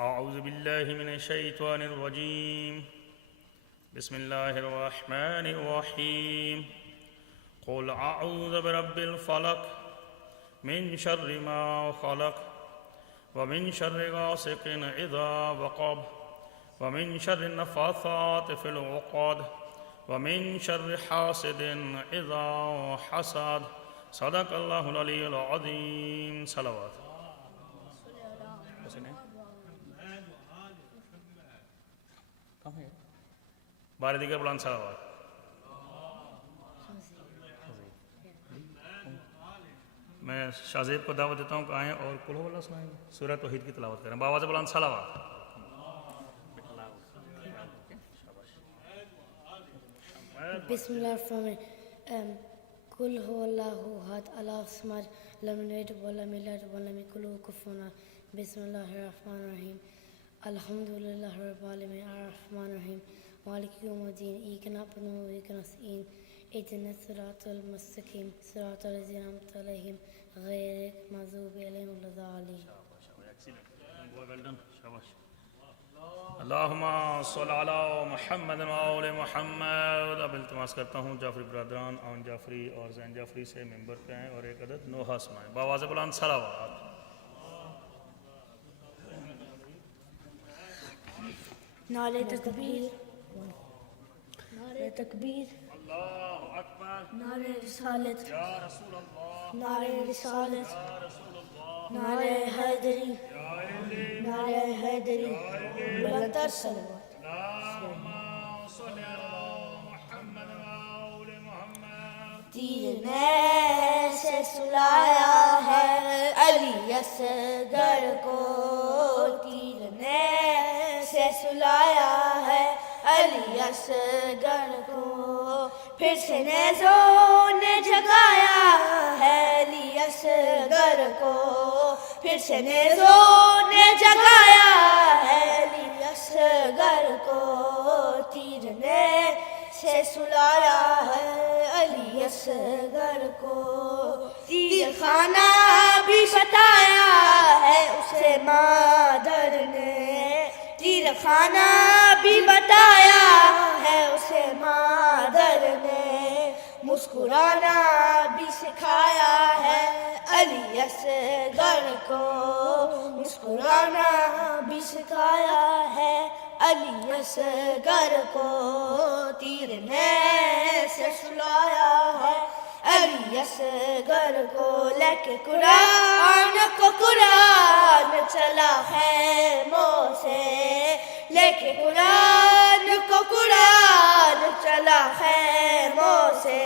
أعوذ بالله من الشيطان الرجيم بسم الله الرحمن الرحيم قل أعوذ برب الفلق من شر ما خلق ومن شر غاسق إذا وقب ومن شر النفاثات في العقد ومن شر حاسد إذا حسد صدق الله العلي العظيم صلوات بارے دیگر بلند صلوات میں شاہزیب کو دعوت دیتا ہوں کہ آئیں اور قل هو اللہ سنائیں سورہ توحید کی تلاوت کریں باواز بلند صلوات بسم اللہ الرحمن الرحیم قل هو اللہ احد اللہ الصمد لم یلد ولم یولد ولم یکن له کفوا احد بسم اللہ الرحمن الرحیم الحمد للہ رب العالمین الرحمن الرحیم مالک یوم الدین ایاک نعبد و ایاک نستعین اهدنا الصراط المستقیم صراط الذین انعمت علیہم غیر المغضوب علیہم ولا الضالین اللہم صل علی محمد و آل محمد اب التماس کرتا ہوں جعفری برادران آن جعفری اور زین جعفری سے ممبر پہ ہیں اور ایک عدد نوحہ سنائیں باواز بلند صلوات نعرہ تکبیر نعرہ تکبیر اللہ اکبر نعرہ رسالت یا رسول اللہ نعرہ رسالت یا رسول اللہ نعرہ حیدری نعرہ حیدری بلندتر صلوات اللہم صل علی محمد و آل محمد تیر نے سے سلایا ہے علی اصغر کو تیر نے سے سلایا ہے علی اصغر کو پھر سے نیزوں نے جگایا ہے علی اصغر کو پھر سے نیزوں نے جگایا ہے علی اصغر کو تیر نے سے سلایا ہے علی اصغر کو تیر خانہ بھی بتایا ہے اسے مادر نے تیر خانہ بھی بتایا ہے اسے مادر نے مسکرانا بھی سکھایا ہے علی اصغر کو مسکرانا بھی سکھایا ہے علی اصغر کو تیر نے سے سلایا ہے علی اصغر کو لے کے قرآن چلا خیموں سے لے کے قرآن چلا خیموں سے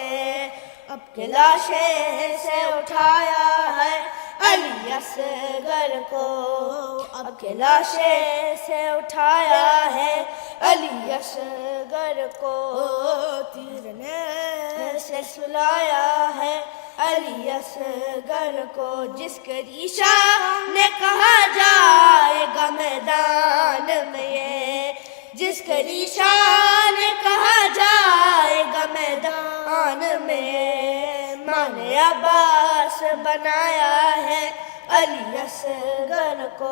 اب کے لاشے سے اٹھایا ہے علی اصغر کو اب کے لاشے سے اٹھایا ہے علی اصغر کو تیر نے سے سلایا ہے علی اصغر کو جس کے ریشہ نے کہا جائے گا میدان میں یہ جس کے ریشہ نے کہا جائے گا میدان میں ماں نے عباس بنایا ہے علی اصغر کو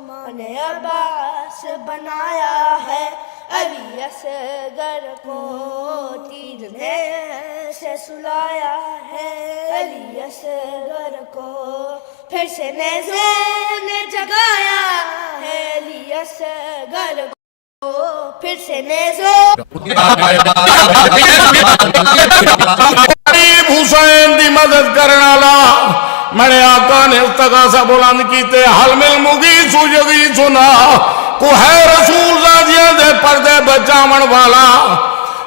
ماں نے عباس بنایا ہے علی اصغر کو تیر نے سے سلایا ہے علی اصغر کو پھر سے نیزوں نے جگایا ہے علی اصغر کو پھر سے نیزوں حسین دی مدد کرنا لا میرے آقا نے استغاثہ بلند کیتے حل مل مغیث یغیثنا کو ہے رسول زادیاں دے پردے بچامن والا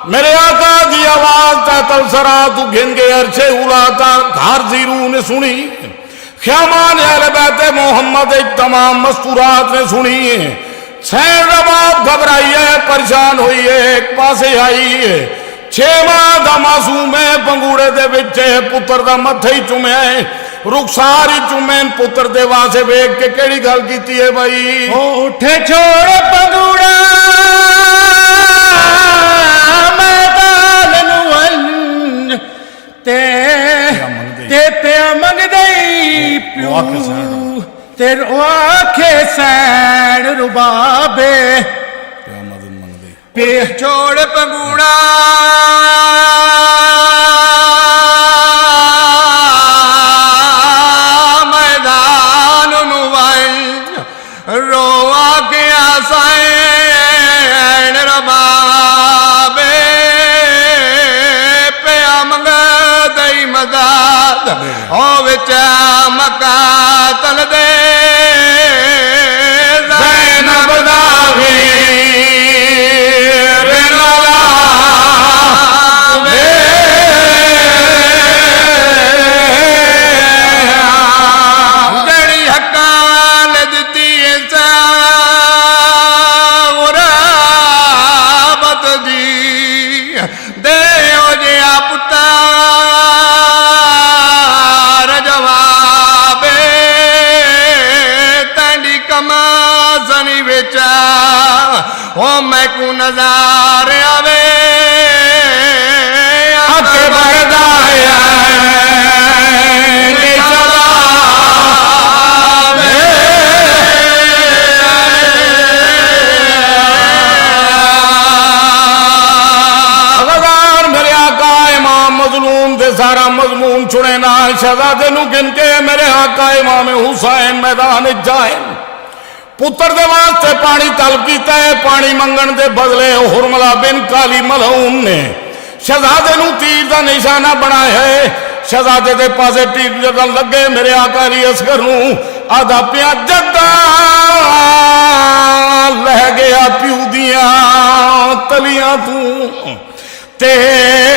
میرے آقا دی آواز تحت السرا تو گھن کے عرشے اولاتا گھر زیرو نے سنی خیامان اہل بیت محمد ایک تمام مستورات نے سنی چھین رباب گھبرائی ہے پریشان ہوئی ہے ایک پاسے آئی ہے 6 ماہ دا معصوم ہے پنگوڑے دے بچے پتر دا متھے چومے رخساری چومین پتر دے واسے بیک کے کیڑی گل کیتی ہے بھائی اٹھے چھوڑ پنگوڑا میدان نوان تے پیا منگ دئی پیو تیرو آکھے سین ربابے قیامت من گئی پیش چھوڑ پنگوڑا میدان نوائن رو آکے آسائن ربابے پیا منگا دئی مدد او وچا مکہ تل دے زینب داغی میں کو نظار آوے آکے بردایا اگر میرے آقا امام مظلوم دے سارا مضمون چھڑے نہ شہزادے نو گن کے میرے آقا امام حسین میدان جائیں پتر دے واسطے پانی طلب کیتا ہے پانی منگن دے بدلے حرملہ بن کالی ملعون نے شہزادے نو تیر دا نشانہ بنایا ہے شہزادے دے پاسے تیر جدن لگے میرے آقا علی اصغر نو آدھا پیا جدہ لہ گیا پیو دیاں تلیاں تو تے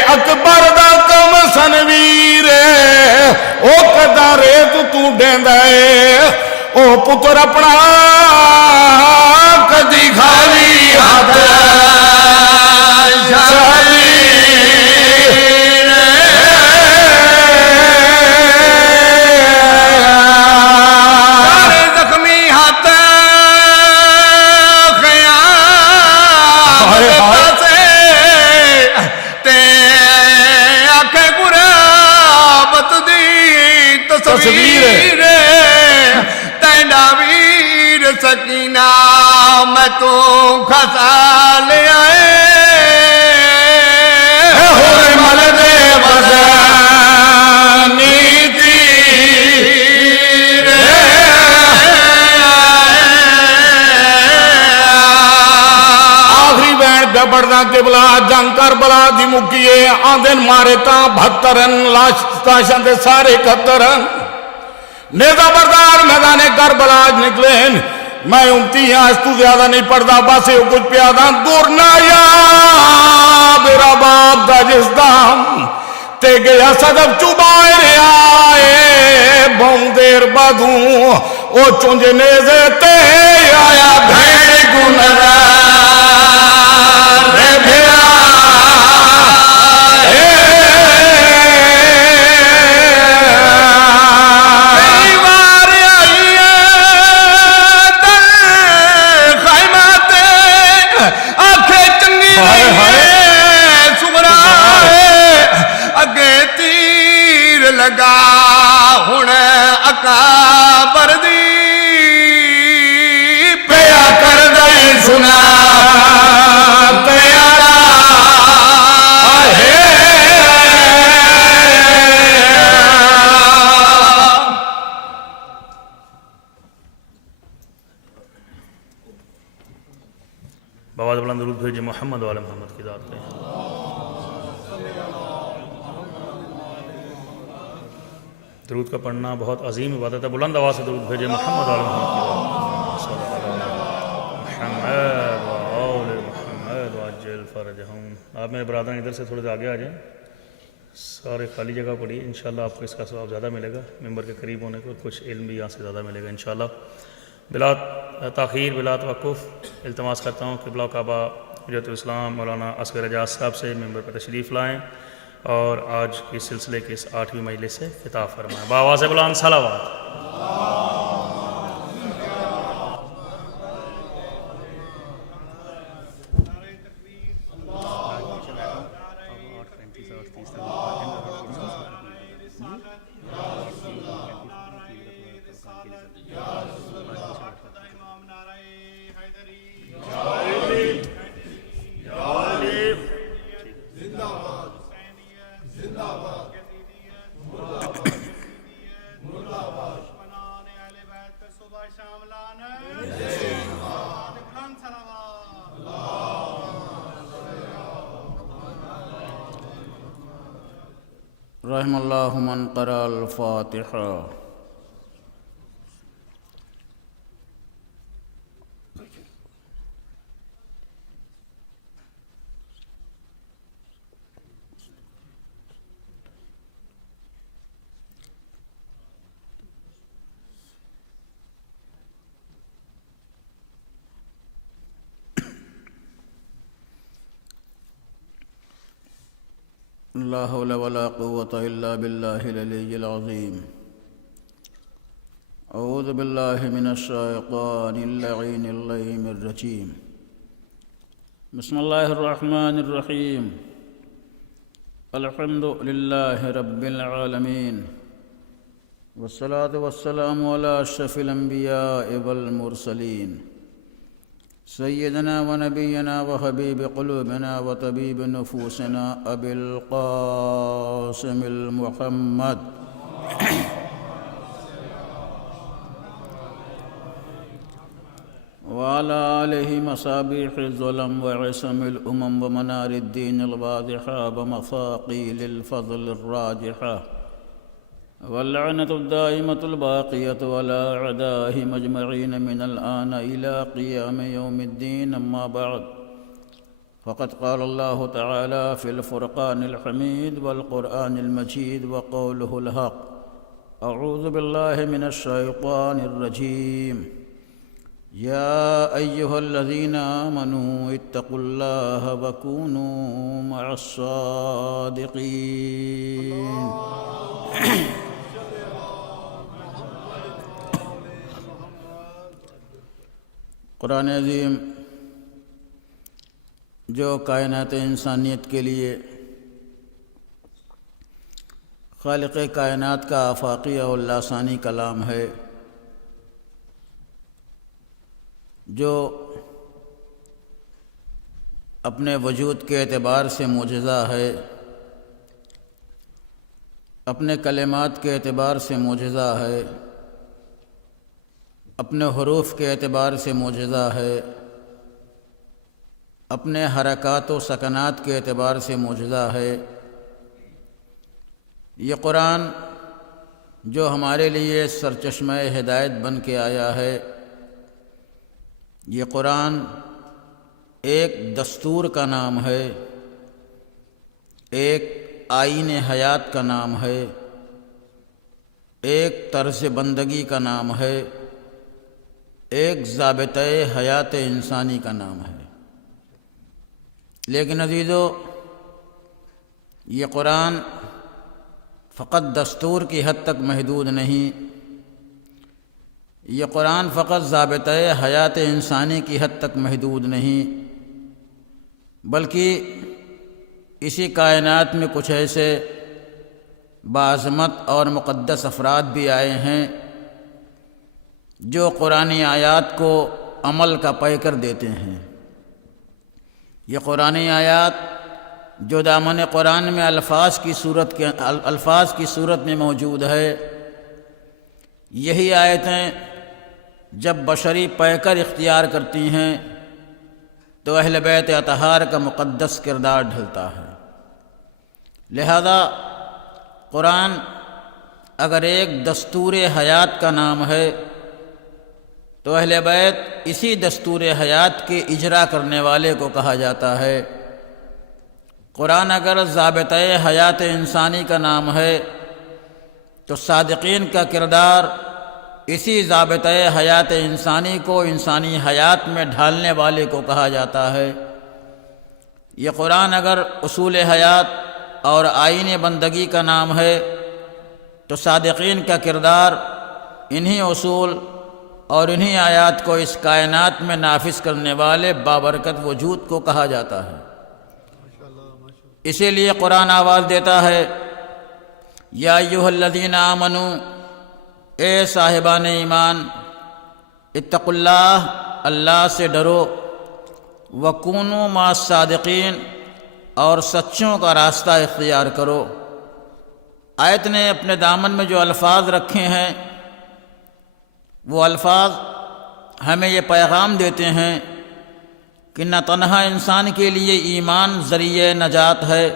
اکبر دا کم سنویر او کدا ریت تو ڈیندہ ہے او پتر اپنا کدی خالی ہاتھ زخمی ہاتھ سے تے آنکھیں قرابت دی تصویر ویر سکینہ میں تو کھسا لے آئے ہوئے مل دے بزانی تیر آخری بین گبڑنا قبلہ جنگ کربلا دی مکیے آندن مارے تاں 72 لاشتاشن دے سارے 71 نیزہ بردار میدان کربلا نکلیں میں امتی ہاں اس تو زیادہ نہیں پڑھدا باسے کچھ پیاداں دور نایا میرا باپ دا جس دام تے گیا صدف چوبائے آئے بہن دیر بعدوں او چونج نیزے تے آیا بھیڑ کو نظر بھیڑا لگا ہن اکابر دی پیا کر دے سنا پیارا بآواز بلند درود بھیجے محمد والے محمد کی ذات پہ درود کا پڑھنا بہت عظیم عبادت ہے بلند آواز سے درود بھیجے محمد والے محمد کی ذات محمد وآل محمد وعجل فرجہم آپ میرے برادران ادھر سے تھوڑے سے آگے آ جائیں سارے خالی جگہ پڑی انشاءاللہ آپ کو اس کا ثواب زیادہ ملے گا ممبر کے قریب ہونے کو کچھ علم بھی یہاں سے زیادہ ملے گا انشاءاللہ بلا تاخیر بلا توقف التماس کرتا ہوں کہ بلا کعبہ حجت الاسلام مولانا اصغر اعجاز صاحب سے ممبر پر تشریف لائیں اور آج کے سلسلے کے اس 8ویں مجلس سے خطاب فرمائیں بآواز بلند صلوات یا رحم اللہ من قرأ الفاتحہ. لا حول ولا قوة إلا بالله العلي العظيم. أعوذ بالله من الشيطان اللعين اللئيم الرجيم. بسم الله الرحمن الرحيم. الحمد لله رب العالمين، والصلاة والسلام على أشرف الأنبياء والمرسلين، سيدنا ونبينا وحبيب قلوبنا وطبيب نفوسنا أبي القاسم المحمد وعلى آله مصابيح الظلم وعصم الأمم ومنار الدين الواضحة ومثاقيل الفضل الراجحة، واللعنة الدائمة الباقية على أعدائهم أجمعين من الآن إلى قيام يوم الدين. أما بعد، فقد قال الله تعالى في الفرقان الحميد والقرآن المجيد وقوله الحق: أعوذ بالله من الشيطان الرجيم. يا أيها الذين آمنوا اتقوا الله وكونوا مع الصادقين. قرآن عظیم جو کائنات انسانیت کے لیے خالق کائنات کا آفاقی اور لاسانی کلام ہے، جو اپنے وجود کے اعتبار سے معجزہ ہے، اپنے کلمات کے اعتبار سے معجزہ ہے، اپنے حروف کے اعتبار سے معجزہ ہے، اپنے حرکات و سکنات کے اعتبار سے معجزہ ہے. یہ قرآن جو ہمارے لیے سرچشمہ ہدایت بن کے آیا ہے، یہ قرآن ایک دستور کا نام ہے، ایک آئین حیات کا نام ہے، ایک طرز بندگی کا نام ہے، ایک ضابطۂ حیات انسانی کا نام ہے. لیکن عزیزو، یہ قرآن فقط دستور کی حد تک محدود نہیں، یہ قرآن فقط ضابطۂ حیات انسانی کی حد تک محدود نہیں، بلکہ اسی کائنات میں کچھ ایسے باعظمت اور مقدس افراد بھی آئے ہیں جو قرآنی آیات کو عمل کا پیکر دیتے ہیں. یہ قرآنی آیات جو دامن قرآن میں الفاظ کی صورت میں موجود ہے، یہی آیتیں جب بشری پیکر اختیار کرتی ہیں تو اہل بیت اطہار کا مقدس کردار ڈھلتا ہے. لہذا قرآن اگر ایک دستور حیات کا نام ہے تو اہل بیت اسی دستور حیات کے اجرا کرنے والے کو کہا جاتا ہے. قرآن اگر ضابطۂ حیات انسانی کا نام ہے تو صادقین کا کردار اسی ضابطۂ حیات انسانی کو انسانی حیات میں ڈھالنے والے کو کہا جاتا ہے. یہ قرآن اگر اصول حیات اور آئین بندگی کا نام ہے تو صادقین کا کردار انہی اصول اور انہی آیات کو اس کائنات میں نافذ کرنے والے بابرکت وجود کو کہا جاتا ہے. اسی لیے قرآن آواز دیتا ہے: یا ایھا الذین آمنوا، اے صاحبان ایمان، اتقوا اللہ، اللہ سے ڈرو، وکونوا مع الصادقین، اور سچوں کا راستہ اختیار کرو. آیت نے اپنے دامن میں جو الفاظ رکھے ہیں وہ الفاظ ہمیں یہ پیغام دیتے ہیں کہ نہ تنہا انسان کے لیے ایمان ذریعہ نجات ہے،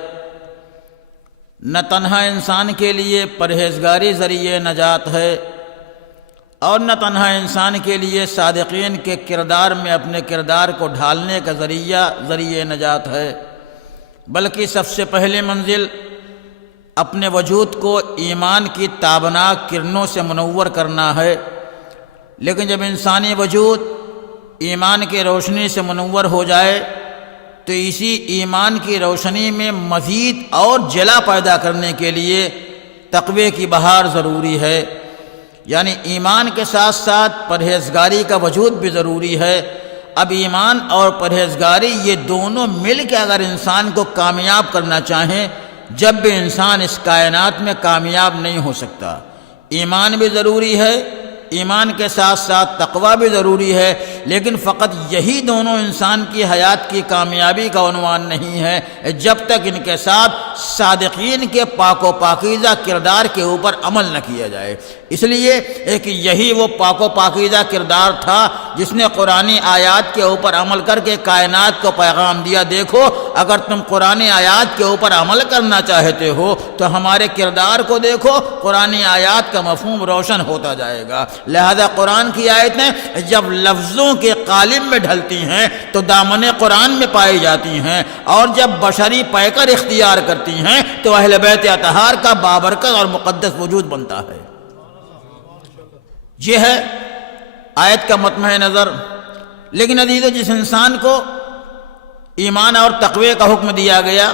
نہ تنہا انسان کے لیے پرہیزگاری ذریعہ نجات ہے، اور نہ تنہا انسان کے لیے صادقین کے کردار میں اپنے کردار کو ڈھالنے کا ذریعہ نجات ہے، بلکہ سب سے پہلے منزل اپنے وجود کو ایمان کی تابناک کرنوں سے منور کرنا ہے۔ لیکن جب انسانی وجود ایمان کی روشنی سے منور ہو جائے تو اسی ایمان کی روشنی میں مزید اور جلا پیدا کرنے کے لیے تقوی کی بہار ضروری ہے، یعنی ایمان کے ساتھ ساتھ پرہیزگاری کا وجود بھی ضروری ہے۔ اب ایمان اور پرہیزگاری یہ دونوں مل کے اگر انسان کو کامیاب کرنا چاہیں، جب بھی انسان اس کائنات میں کامیاب نہیں ہو سکتا۔ ایمان بھی ضروری ہے، ایمان کے ساتھ ساتھ تقوی بھی ضروری ہے، لیکن فقط یہی دونوں انسان کی حیات کی کامیابی کا عنوان نہیں ہے جب تک ان کے ساتھ صادقین کے پاک و پاکیزہ کردار کے اوپر عمل نہ کیا جائے۔ اس لیے کہ یہی وہ پاک و پاکیزہ کردار تھا جس نے قرآنی آیات کے اوپر عمل کر کے کائنات کو پیغام دیا، دیکھو اگر تم قرآنی آیات کے اوپر عمل کرنا چاہتے ہو تو ہمارے کردار کو دیکھو، قرآنی آیات کا مفہوم روشن ہوتا جائے گا۔ لہذا قرآن کی آیتیں جب لفظوں کے قالب میں ڈھلتی ہیں تو دامن قرآن میں پائی جاتی ہیں، اور جب بشری پیکر اختیار کرتی ہیں تو اہل بیت اطہار کا بابرکت اور مقدس وجود بنتا ہے۔ یہ ہے آیت کا مطمع نظر۔ لیکن عزیزو، جس انسان کو ایمان اور تقوی کا حکم دیا گیا،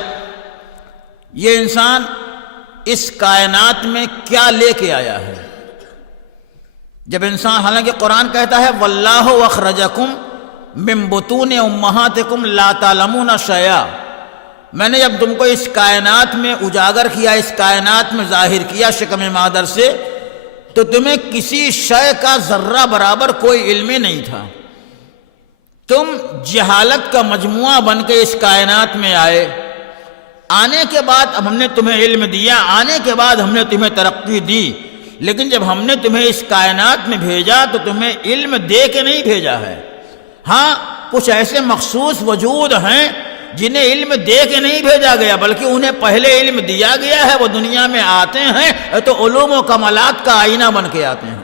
یہ انسان اس کائنات میں کیا لے کے آیا ہے؟ جب انسان، حالانکہ قرآن کہتا ہے واللہ اخرجکم من بطون امہاتکم لا تعلمون شیئا، میں نے جب تم کو اس کائنات میں اجاگر کیا، اس کائنات میں ظاہر کیا شکم مادر سے، تو تمہیں کسی شے کا ذرہ برابر کوئی علم ہی نہیں تھا۔ تم جہالت کا مجموعہ بن کے اس کائنات میں آئے، آنے کے بعد اب ہم نے تمہیں علم دیا، آنے کے بعد ہم نے تمہیں ترقی دی، لیکن جب ہم نے تمہیں اس کائنات میں بھیجا تو تمہیں علم دے کے نہیں بھیجا ہے۔ ہاں کچھ ایسے مخصوص وجود ہیں جنہیں علم دے کے نہیں بھیجا گیا، بلکہ انہیں پہلے علم دیا گیا ہے، وہ دنیا میں آتے ہیں تو علوم و کمالات کا آئینہ بن کے آتے ہیں،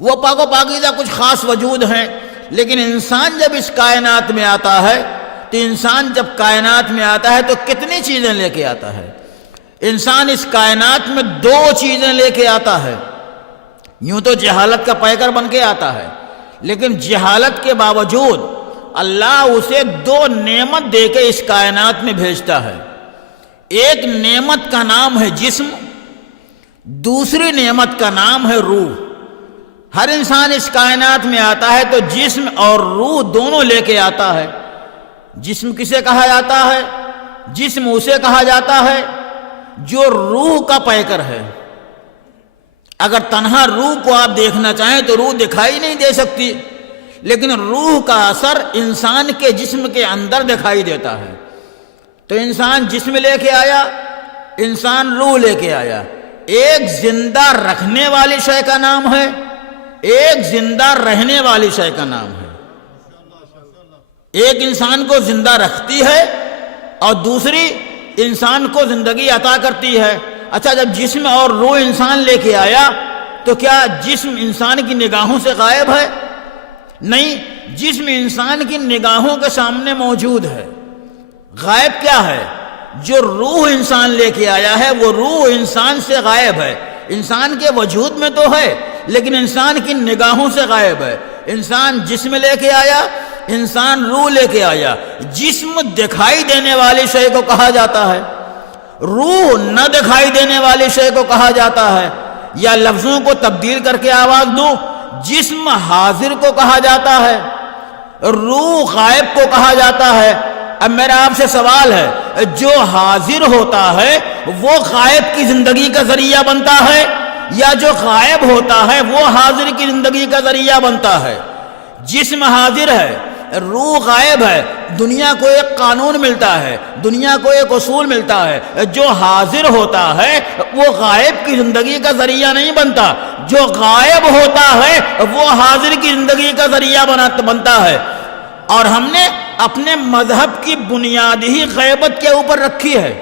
وہ پاک و پاکیزہ کچھ خاص وجود ہیں۔ لیکن انسان جب اس کائنات میں آتا ہے تو انسان جب کائنات میں آتا ہے تو کتنی چیزیں لے کے آتا ہے؟ انسان اس کائنات میں دو چیزیں لے کے آتا ہے۔ یوں تو جہالت کا پیکر بن کے آتا ہے، لیکن جہالت کے باوجود اللہ اسے دو نعمت دے کے اس کائنات میں بھیجتا ہے۔ ایک نعمت کا نام ہے جسم، دوسری نعمت کا نام ہے روح۔ ہر انسان اس کائنات میں آتا ہے تو جسم اور روح دونوں لے کے آتا ہے۔ جسم کسے کہا جاتا ہے؟ جسم اسے کہا جاتا ہے جو روح کا پیکر ہے۔ اگر تنہا روح کو آپ دیکھنا چاہیں تو روح دکھائی نہیں دے سکتی، لیکن روح کا اثر انسان کے جسم کے اندر دکھائی دیتا ہے۔ تو انسان جسم لے کے آیا، انسان روح لے کے آیا۔ ایک زندہ رکھنے والی شے کا نام ہے، ایک زندہ رہنے والی شے کا نام ہے۔ ایک انسان کو زندہ رکھتی ہے اور دوسری انسان کو زندگی عطا کرتی ہے۔ اچھا، جب جسم اور روح انسان لے کے آیا تو کیا جسم انسان کی نگاہوں سے غائب ہے؟ نہیں، جسم انسان کی نگاہوں کے سامنے موجود ہے۔ غائب کیا ہے؟ جو روح انسان لے کے آیا ہے وہ روح انسان سے غائب ہے۔ انسان کے وجود میں تو ہے لیکن انسان کی نگاہوں سے غائب ہے۔ انسان جسم لے کے آیا، انسان روح لے کے آیا۔ جسم دکھائی دینے والی شے کو کہا جاتا ہے، روح نہ دکھائی دینے والی شے کو کہا جاتا ہے۔ یا لفظوں کو تبدیل کر کے آواز دوں، جسم حاضر کو کہا جاتا ہے، روح غائب کو کہا جاتا ہے۔ اب میرا آپ سے سوال ہے، جو حاضر ہوتا ہے وہ غائب کی زندگی کا ذریعہ بنتا ہے یا جو غائب ہوتا ہے وہ حاضر کی زندگی کا ذریعہ بنتا ہے؟ جسم حاضر ہے، روح غائب ہے. دنیا کو ایک قانون ملتا ہے, دنیا کو ایک اصول ملتا ہے, جو حاضر ہوتا ہے وہ غائب کی زندگی کا ذریعہ نہیں بنتا, جو غائب ہوتا ہے وہ حاضر کی زندگی کا ذریعہ بنتا ہے. اور ہم نے اپنے مذہب کی بنیاد ہی غیبت کے اوپر رکھی ہے.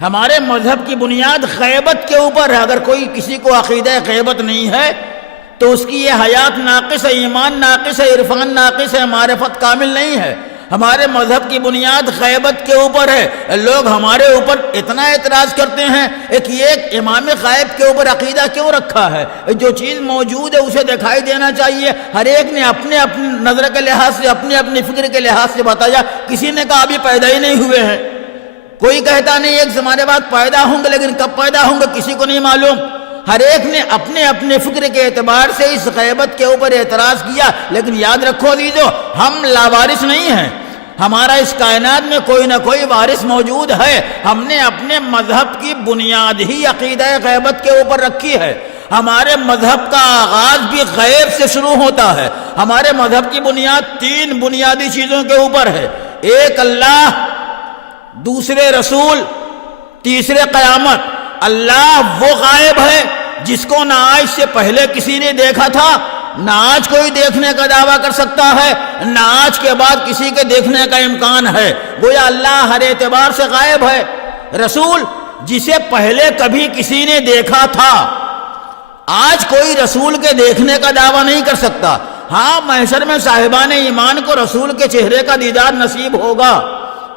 ہمارے مذہب کی بنیاد غیبت کے اوپر ہے. اگر کوئی کسی کو عقیدہ غیبت نہیں ہے تو اس کی یہ حیات ناقص ہے, ایمان ناقص ہے, عرفان ناقص ہے, معرفت کامل نہیں ہے. ہمارے مذہب کی بنیاد غیبت کے اوپر ہے. لوگ ہمارے اوپر اتنا اعتراض کرتے ہیں کہ ایک امام غائب کے اوپر عقیدہ کیوں رکھا ہے؟ جو چیز موجود ہے اسے دکھائی دینا چاہیے. ہر ایک نے اپنے اپنی نظر کے لحاظ سے, اپنی فکر کے لحاظ سے بتایا. کسی نے کہا ابھی پیدا ہی نہیں ہوئے ہیں, کوئی کہتا نہیں ایک زمانے بعد پیدا ہوں گے, لیکن کب پیدا ہوں گے کسی کو نہیں معلوم. ہر ایک نے اپنے فکر کے اعتبار سے اس غیبت کے اوپر اعتراض کیا. لیکن یاد رکھو عزیزو, ہم لاوارث نہیں ہیں. ہمارا اس کائنات میں کوئی نہ کوئی وارث موجود ہے. ہم نے اپنے مذہب کی بنیاد ہی عقیدہ غیبت کے اوپر رکھی ہے. ہمارے مذہب کا آغاز بھی غیب سے شروع ہوتا ہے. ہمارے مذہب کی بنیاد 3 بنیادی چیزوں کے اوپر ہے. ایک اللہ, دوسرے رسول, تیسرے قیامت. اللہ وہ غائب ہے جس کو نہ آج سے پہلے کسی نے دیکھا تھا, نہ آج کوئی دیکھنے کا دعویٰ کر سکتا ہے, نہ آج کے بعد کسی کے دیکھنے کا امکان ہے. گویا اللہ ہر اعتبار سے غائب ہے. رسول, جسے پہلے کبھی کسی نے دیکھا تھا, آج کوئی رسول کے دیکھنے کا دعویٰ نہیں کر سکتا. ہاں, محشر میں صاحبان ایمان کو رسول کے چہرے کا دیدار نصیب ہوگا.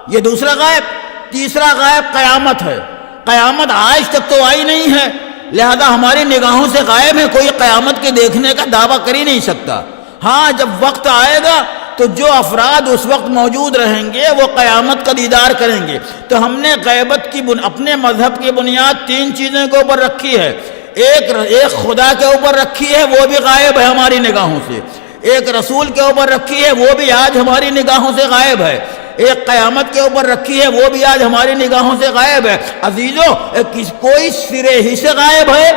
یہ دوسرا غائب. تیسرا غائب قیامت ہے. قیامت آج تک تو آئی نہیں ہے, لہذا ہماری نگاہوں سے غائب ہے. کوئی قیامت کے دیکھنے کا دعویٰ کر ہی نہیں سکتا. ہاں, جب وقت آئے گا تو جو افراد اس وقت موجود رہیں گے وہ قیامت کا دیدار کریں گے. تو ہم نے غیبت کی اپنے مذہب کی بنیاد 3 چیزوں کے اوپر رکھی ہے. ایک خدا کے اوپر رکھی ہے, وہ بھی غائب ہے ہماری نگاہوں سے. ایک رسول کے اوپر رکھی ہے, وہ بھی آج ہماری نگاہوں سے غائب ہے. ایک قیامت کے اوپر رکھی ہے, وہ بھی آج ہماری نگاہوں سے غائب ہے. عزیزو, کوئی سرے ہی سے غائب ہے؟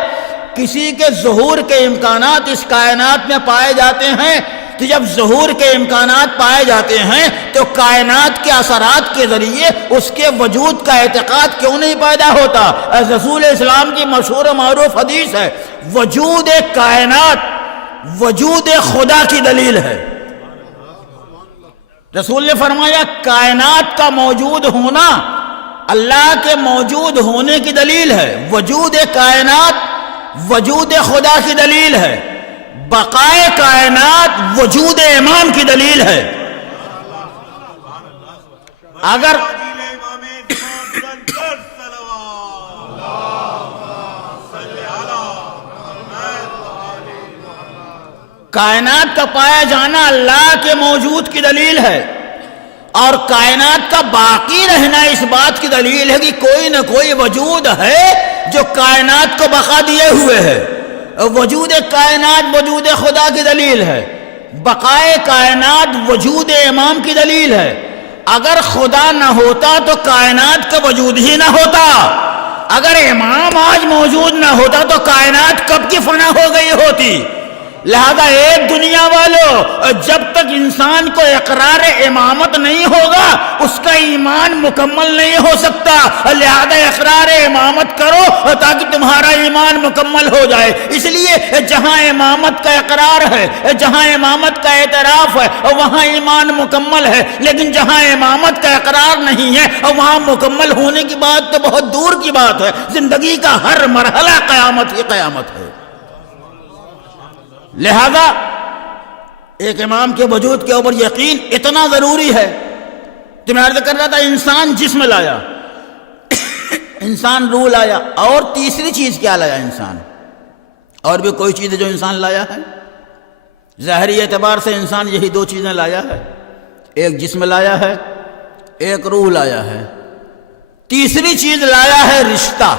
کسی کے ظہور کے امکانات اس کائنات میں پائے جاتے ہیں. تو جب ظہور کے امکانات پائے جاتے ہیں تو کائنات کے اثرات کے ذریعے اس کے وجود کا اعتقاد کیوں نہیں پیدا ہوتا؟ رسول اسلام کی مشہور و معروف حدیث ہے, وجود کائنات وجود خدا کی دلیل ہے. رسول نے فرمایا کائنات کا موجود ہونا اللہ کے موجود ہونے کی دلیل ہے. وجود کائنات وجود خدا کی دلیل ہے. بقائے کائنات وجود امام کی دلیل ہے. اگر کائنات کا پایا جانا اللہ کے موجود کی دلیل ہے, اور کائنات کا باقی رہنا اس بات کی دلیل ہے کہ کوئی نہ کوئی وجود ہے جو کائنات کو بقا دیے ہوئے ہے. وجود کائنات وجود خدا کی دلیل ہے. بقائے کائنات وجود امام کی دلیل ہے. اگر خدا نہ ہوتا تو کائنات کا وجود ہی نہ ہوتا. اگر امام آج موجود نہ ہوتا تو کائنات کب کی فنا ہو گئی ہوتی. لہذا ایک دنیا والوں, جب تک انسان کو اقرار امامت نہیں ہوگا اس کا ایمان مکمل نہیں ہو سکتا. لہذا اقرار امامت کرو تاکہ تمہارا ایمان مکمل ہو جائے. اس لیے جہاں امامت کا اقرار ہے, جہاں امامت کا اعتراف ہے, وہاں ایمان مکمل ہے. لیکن جہاں امامت کا اقرار نہیں ہے وہاں مکمل ہونے کی بات تو بہت دور کی بات ہے. زندگی کا ہر مرحلہ قیامت ہی قیامت ہے. لہذا ایک امام کے وجود کے اوپر یقین اتنا ضروری ہے. تو میں عرض کر رہا تھا, انسان جسم لایا, انسان روح لایا, اور تیسری چیز کیا لایا انسان؟ اور بھی کوئی چیز ہے جو انسان لایا ہے؟ ظاہری اعتبار سے انسان یہی 2 چیزیں لایا ہے. ایک جسم لایا ہے, ایک روح لایا ہے. تیسری چیز لایا ہے رشتہ.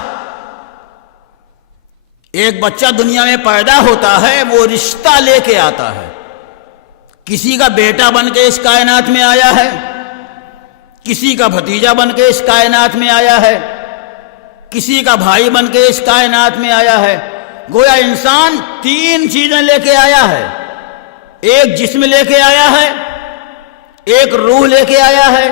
ایک بچہ دنیا میں پیدا ہوتا ہے, وہ رشتہ لے کے آتا ہے. کسی کا بیٹا بن کے اس کائنات میں آیا ہے, کسی کا بھتیجا بن کے اس کائنات میں آیا ہے, کسی کا بھائی بن کے اس کائنات میں آیا ہے. گویا انسان 3 چیزیں لے کے آیا ہے. ایک جسم لے کے آیا ہے، ایک روح لے کے آیا ہے،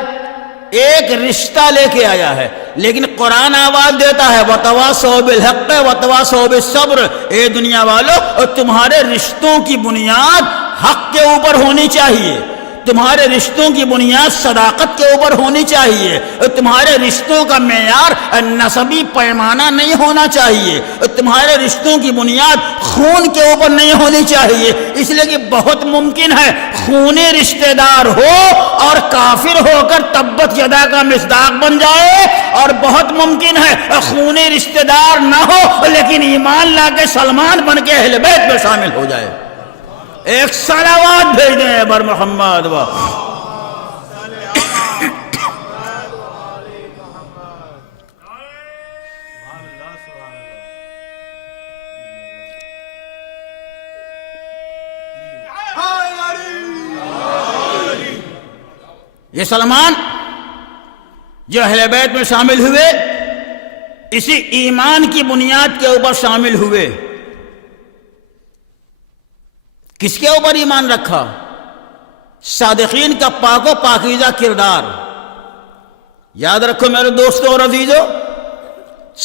ایک رشتہ لے کے آیا ہے، لیکن قرآن آواز دیتا ہے وَتَوَاصَوْا بِالْحَقِّ وَتَوَاصَوْا بِالصَّبْرِ، اے دنیا والو، اور تمہارے رشتوں کی بنیاد حق کے اوپر ہونی چاہیے، تمہارے رشتوں کی بنیاد صداقت کے اوپر ہونی چاہیے، تمہارے رشتوں کا معیار نسبی پیمانہ نہیں ہونا چاہیے، تمہارے رشتوں کی بنیاد خون کے اوپر نہیں ہونی چاہیے، اس لیے کہ بہت ممکن ہے خونی رشتہ دار ہو اور کافر ہو کر تبت یدا کا مصداق بن جائے، اور بہت ممکن ہے خونی رشتہ دار نہ ہو لیکن ایمان لا کے سلمان بن کے اہل بیت میں شامل ہو جائے۔ ایک صلوات بھیج دیں بر محمد و یہ سلمان جو اہل بیت میں شامل ہوئے اسی ایمان کی بنیاد کے اوپر شامل ہوئے۔ کس کے اوپر ایمان رکھا؟ صادقین کا پاک و پاکیزہ کردار۔ یاد رکھو میرے دوستو اور عزیزو،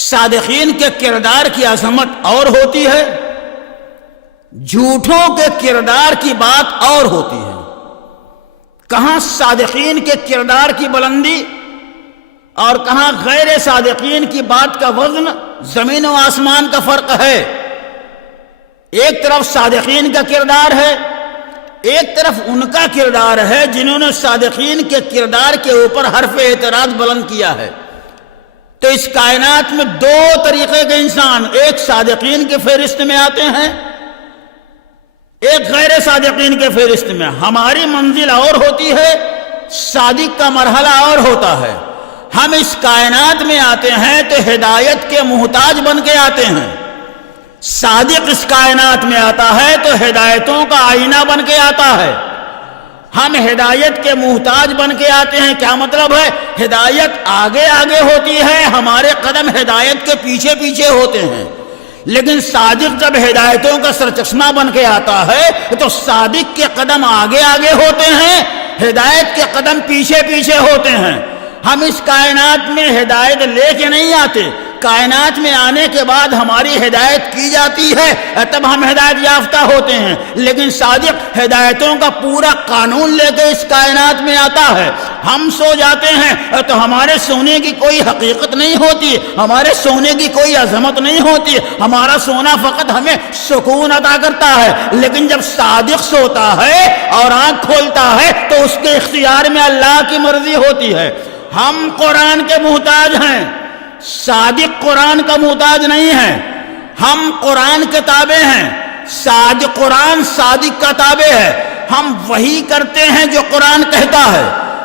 صادقین کے کردار کی عظمت اور ہوتی ہے، جھوٹوں کے کردار کی بات اور ہوتی ہے۔ کہاں صادقین کے کردار کی بلندی اور کہاں غیر صادقین کی بات کا وزن زمین و آسمان کا فرق ہے۔ ایک طرف صادقین کا کردار ہے، ایک طرف ان کا کردار ہے جنہوں نے صادقین کے کردار کے اوپر حرف اعتراض بلند کیا ہے۔ تو اس کائنات میں دو طریقے کے انسان ایک صادقین کے فہرست میں آتے ہیں، ایک غیر صادقین کے فہرست میں۔ ہماری منزل اور ہوتی ہے، صادق کا مرحلہ اور ہوتا ہے۔ ہم اس کائنات میں آتے ہیں تو ہدایت کے محتاج بن کے آتے ہیں، صادق اس کائنات میں آتا ہے تو ہدایتوں کا آئینہ بن کے آتا ہے۔ ہم ہدایت کے محتاج بن کے آتے ہیں، کیا مطلب ہے؟ ہدایت آگے آگے ہوتی ہے، ہمارے قدم ہدایت کے پیچھے پیچھے ہوتے ہیں۔ لیکن صادق جب ہدایتوں کا سرچشمہ بن کے آتا ہے تو صادق کے قدم آگے آگے ہوتے ہیں، ہدایت کے قدم پیچھے پیچھے ہوتے ہیں۔ ہم اس کائنات میں ہدایت لے کے نہیں آتے، کائنات میں آنے کے بعد ہماری ہدایت کی جاتی ہے تب ہم ہدایت یافتہ ہوتے ہیں، لیکن صادق ہدایتوں کا پورا قانون لے کے اس کائنات میں آتا ہے۔ ہم سو جاتے ہیں تو ہمارے سونے کی کوئی حقیقت نہیں ہوتی، ہمارے سونے کی کوئی عظمت نہیں ہوتی، ہمارا سونا فقط ہمیں سکون عطا کرتا ہے۔ لیکن جب صادق سوتا ہے اور آنکھ کھولتا ہے تو اس کے اختیار میں اللہ کی مرضی ہوتی ہے۔ ہم قرآن کے محتاج ہیں، صادق قرآن کا محتاج نہیں ہے۔ ہم قرآن کے تابع ہیں، قرآن صادق کا تابع ہے۔ ہم وہی کرتے ہیں جو قرآن کہتا ہے۔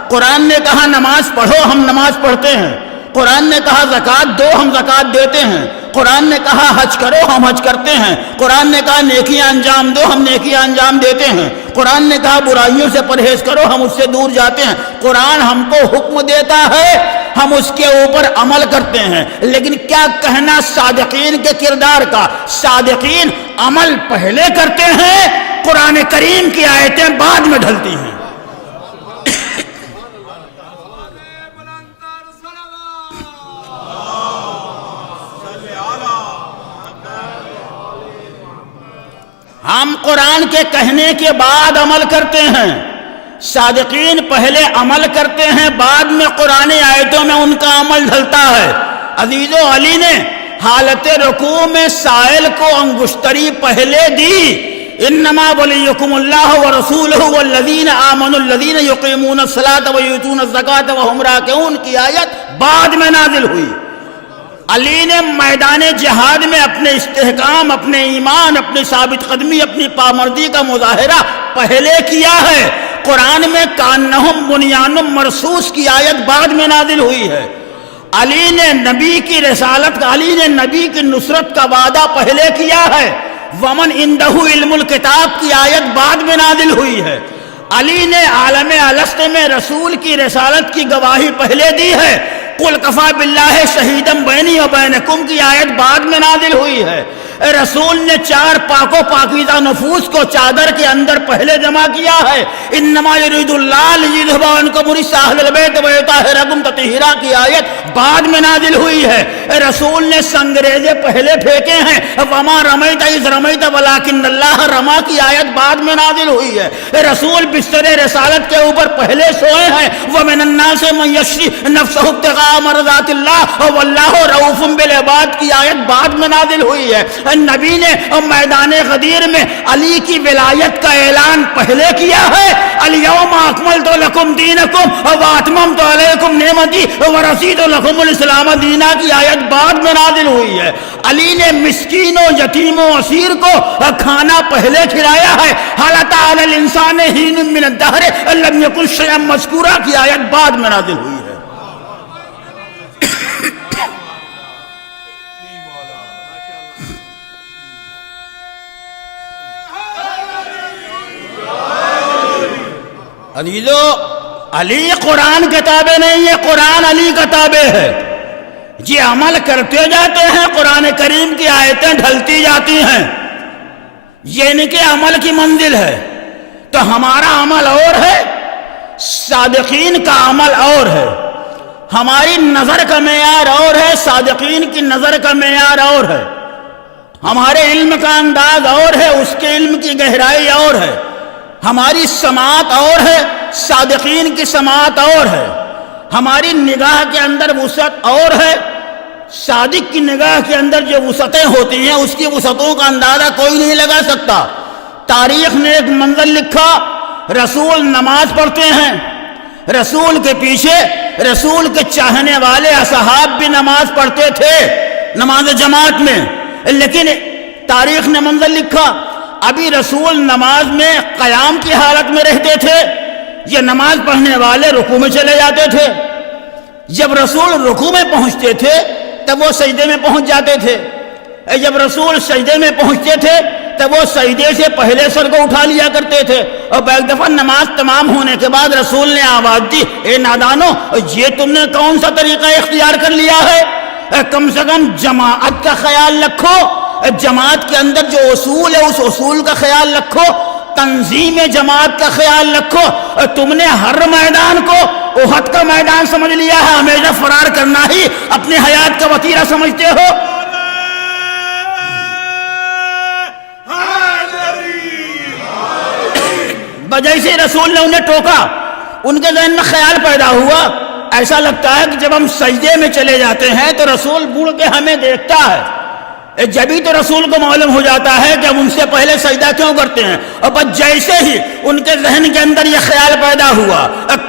قرآن نے کہا نماز پڑھو، ہم نماز پڑھتے ہیں۔ قرآن نے کہا زکوٰۃ دو، ہم زکوٰۃ دیتے ہیں۔ قرآن نے کہا حج کرو، ہم حج کرتے ہیں۔ قرآن نے کہا نیکیاں انجام دو، ہم نیکیاں انجام دیتے ہیں۔ قرآن نے کہا برائیوں سے پرہیز کرو، ہم اس سے دور جاتے ہیں۔ قرآن ہم کو حکم دیتا ہے، ہم اس کے اوپر عمل کرتے ہیں۔ لیکن کیا کہنا صادقین کے کردار کا؟ صادقین عمل پہلے کرتے ہیں، قرآن کریم کی آیتیں بعد میں ڈھلتی ہیں۔ ہم قرآن کے کہنے کے بعد عمل کرتے ہیں، صادقین پہلے عمل کرتے ہیں، بعد میں قرآن آیتوں میں ان کا عمل ڈھلتا ہے۔ عزیزو، علی نے حالت رکوع میں سائل کو انگشتری پہلے دی۔ انما ولیکم اللہ ورسولہ والذین آمنوا الذین یقیمون الصلاۃ ویؤتون الزکاۃ وہم راکعون کی آیت بعد میں نازل ہوئی۔ علی نے میدان جہاد میں اپنے استحکام، اپنے ایمان، اپنی ثابت قدمی، اپنی پامردی کا مظاہرہ پہلے کیا ہے۔ قرآن میں کانہم بنیان مرصوص کی آیت بعد میں نازل ہوئی ہے۔ علی نے نبی کی رسالت، علی نے نبی کی نصرت کا وعدہ پہلے کیا ہے۔ ومن عندہ علم الکتاب کی آیت بعد میں نازل ہوئی ہے۔ علی نے عالم الست میں رسول کی رسالت کی گواہی پہلے دی ہے۔ قل کفی باللہ شہیدا بینی و بینکم کی آیت بعد میں نازل ہوئی ہے۔ رسول نے 4 پاک و پاکیزہ نفوس کو چادر کے اندر پہلے جمع کیا ہے۔ انما یرید اللہ لیذھب عنکم الرجس اہل البیت ویطہرکم تطہیرا کی آیت بعد میں نازل ہوئی ہے۔ رسول نے سنگریزے پہلے پھینکے ہیں، وما رمیت اذ رمیت ولکن اللہ رما کی آیت بعد میں نازل ہوئی ہے۔ رسول بستر رسالت کے اوپر پہلے سوئے ہیں، ومن الناس من یشری نفسہ ابتغاء مرضات اللہ واللہ رؤوف بالعباد کی آیت بعد میں نازل ہوئی ہے۔ نبی نے میدان غدیر میں علی کی ولایت کا اعلان پہلے کیا ہے، الیوم اکملت لکم دینکم واتممت علیکم نعمتی ورضیت لکم الاسلام دینا کی آیت بعد میں نازل ہوئی ہے۔ علی نے مسکینوں، یتیموں، اسیر کو کھانا پہلے کھلایا ہے، حل اتی علی الانسان حین من الدہر لم یکن شیئا مذکورا کی آیت بعد میں نازل ہوئی ہے۔ عزیزو، علی قرآن کتابیں نہیں ہے، قرآن علی کتابیں ہے۔ یہ عمل کرتے جاتے ہیں، قرآن کریم کی آیتیں ڈھلتی جاتی ہیں، یہ ان کے عمل کی منزل ہے۔ تو ہمارا عمل اور ہے، صادقین کا عمل اور ہے، ہماری نظر کا معیار اور ہے، صادقین کی نظر کا معیار اور ہے، ہمارے علم کا انداز اور ہے، اس کے علم کی گہرائی اور ہے، ہماری سماعت اور ہے، صادقین کی سماعت اور ہے، ہماری نگاہ کے اندر وسعت اور ہے، صادق کی نگاہ کے اندر جو وسعتیں ہوتی ہیں اس کی وسعتوں کا اندازہ کوئی نہیں لگا سکتا۔ تاریخ نے ایک منظر لکھا، رسول نماز پڑھتے ہیں، رسول کے پیچھے رسول کے چاہنے والے اصحاب بھی نماز پڑھتے تھے، نماز جماعت میں، لیکن تاریخ نے منظر لکھا ابھی رسول نماز میں قیام کی حالت میں رہتے تھے، یہ نماز پڑھنے والے رکوع میں چلے جاتے تھے، جب رسول رکوع میں پہنچتے تھے تب وہ سجدے میں پہنچ جاتے تھے، جب رسول سجدے میں پہنچتے تھے تب وہ سجدے سے پہلے سر کو اٹھا لیا کرتے تھے، اور ایک دفعہ نماز تمام ہونے کے بعد رسول نے آواز دی، اے نادانو، یہ تم نے کون سا طریقہ اختیار کر لیا ہے؟ کم سے کم جماعت کا خیال رکھو، جماعت کے اندر جو اصول ہے اس اصول کا خیال رکھو، تنظیم جماعت کا خیال رکھو۔ تم نے ہر میدان کو احد کا میدان سمجھ لیا ہے، ہمیشہ فرار کرنا ہی اپنی حیات کا وتیرہ سمجھتے ہو۔ جیسے رسول نے انہیں ٹوکا، ان کے ذہن میں خیال پیدا ہوا، ایسا لگتا ہے کہ جب ہم سجدے میں چلے جاتے ہیں تو رسول مڑ کے ہمیں دیکھتا ہے، جبھی تو رسول کو معلوم ہو جاتا ہے کہ ہم ان سے پہلے سجدہ کیوں کرتے ہیں۔ اور بس جیسے ہی ان کے ذہن کے اندر یہ خیال پیدا ہوا،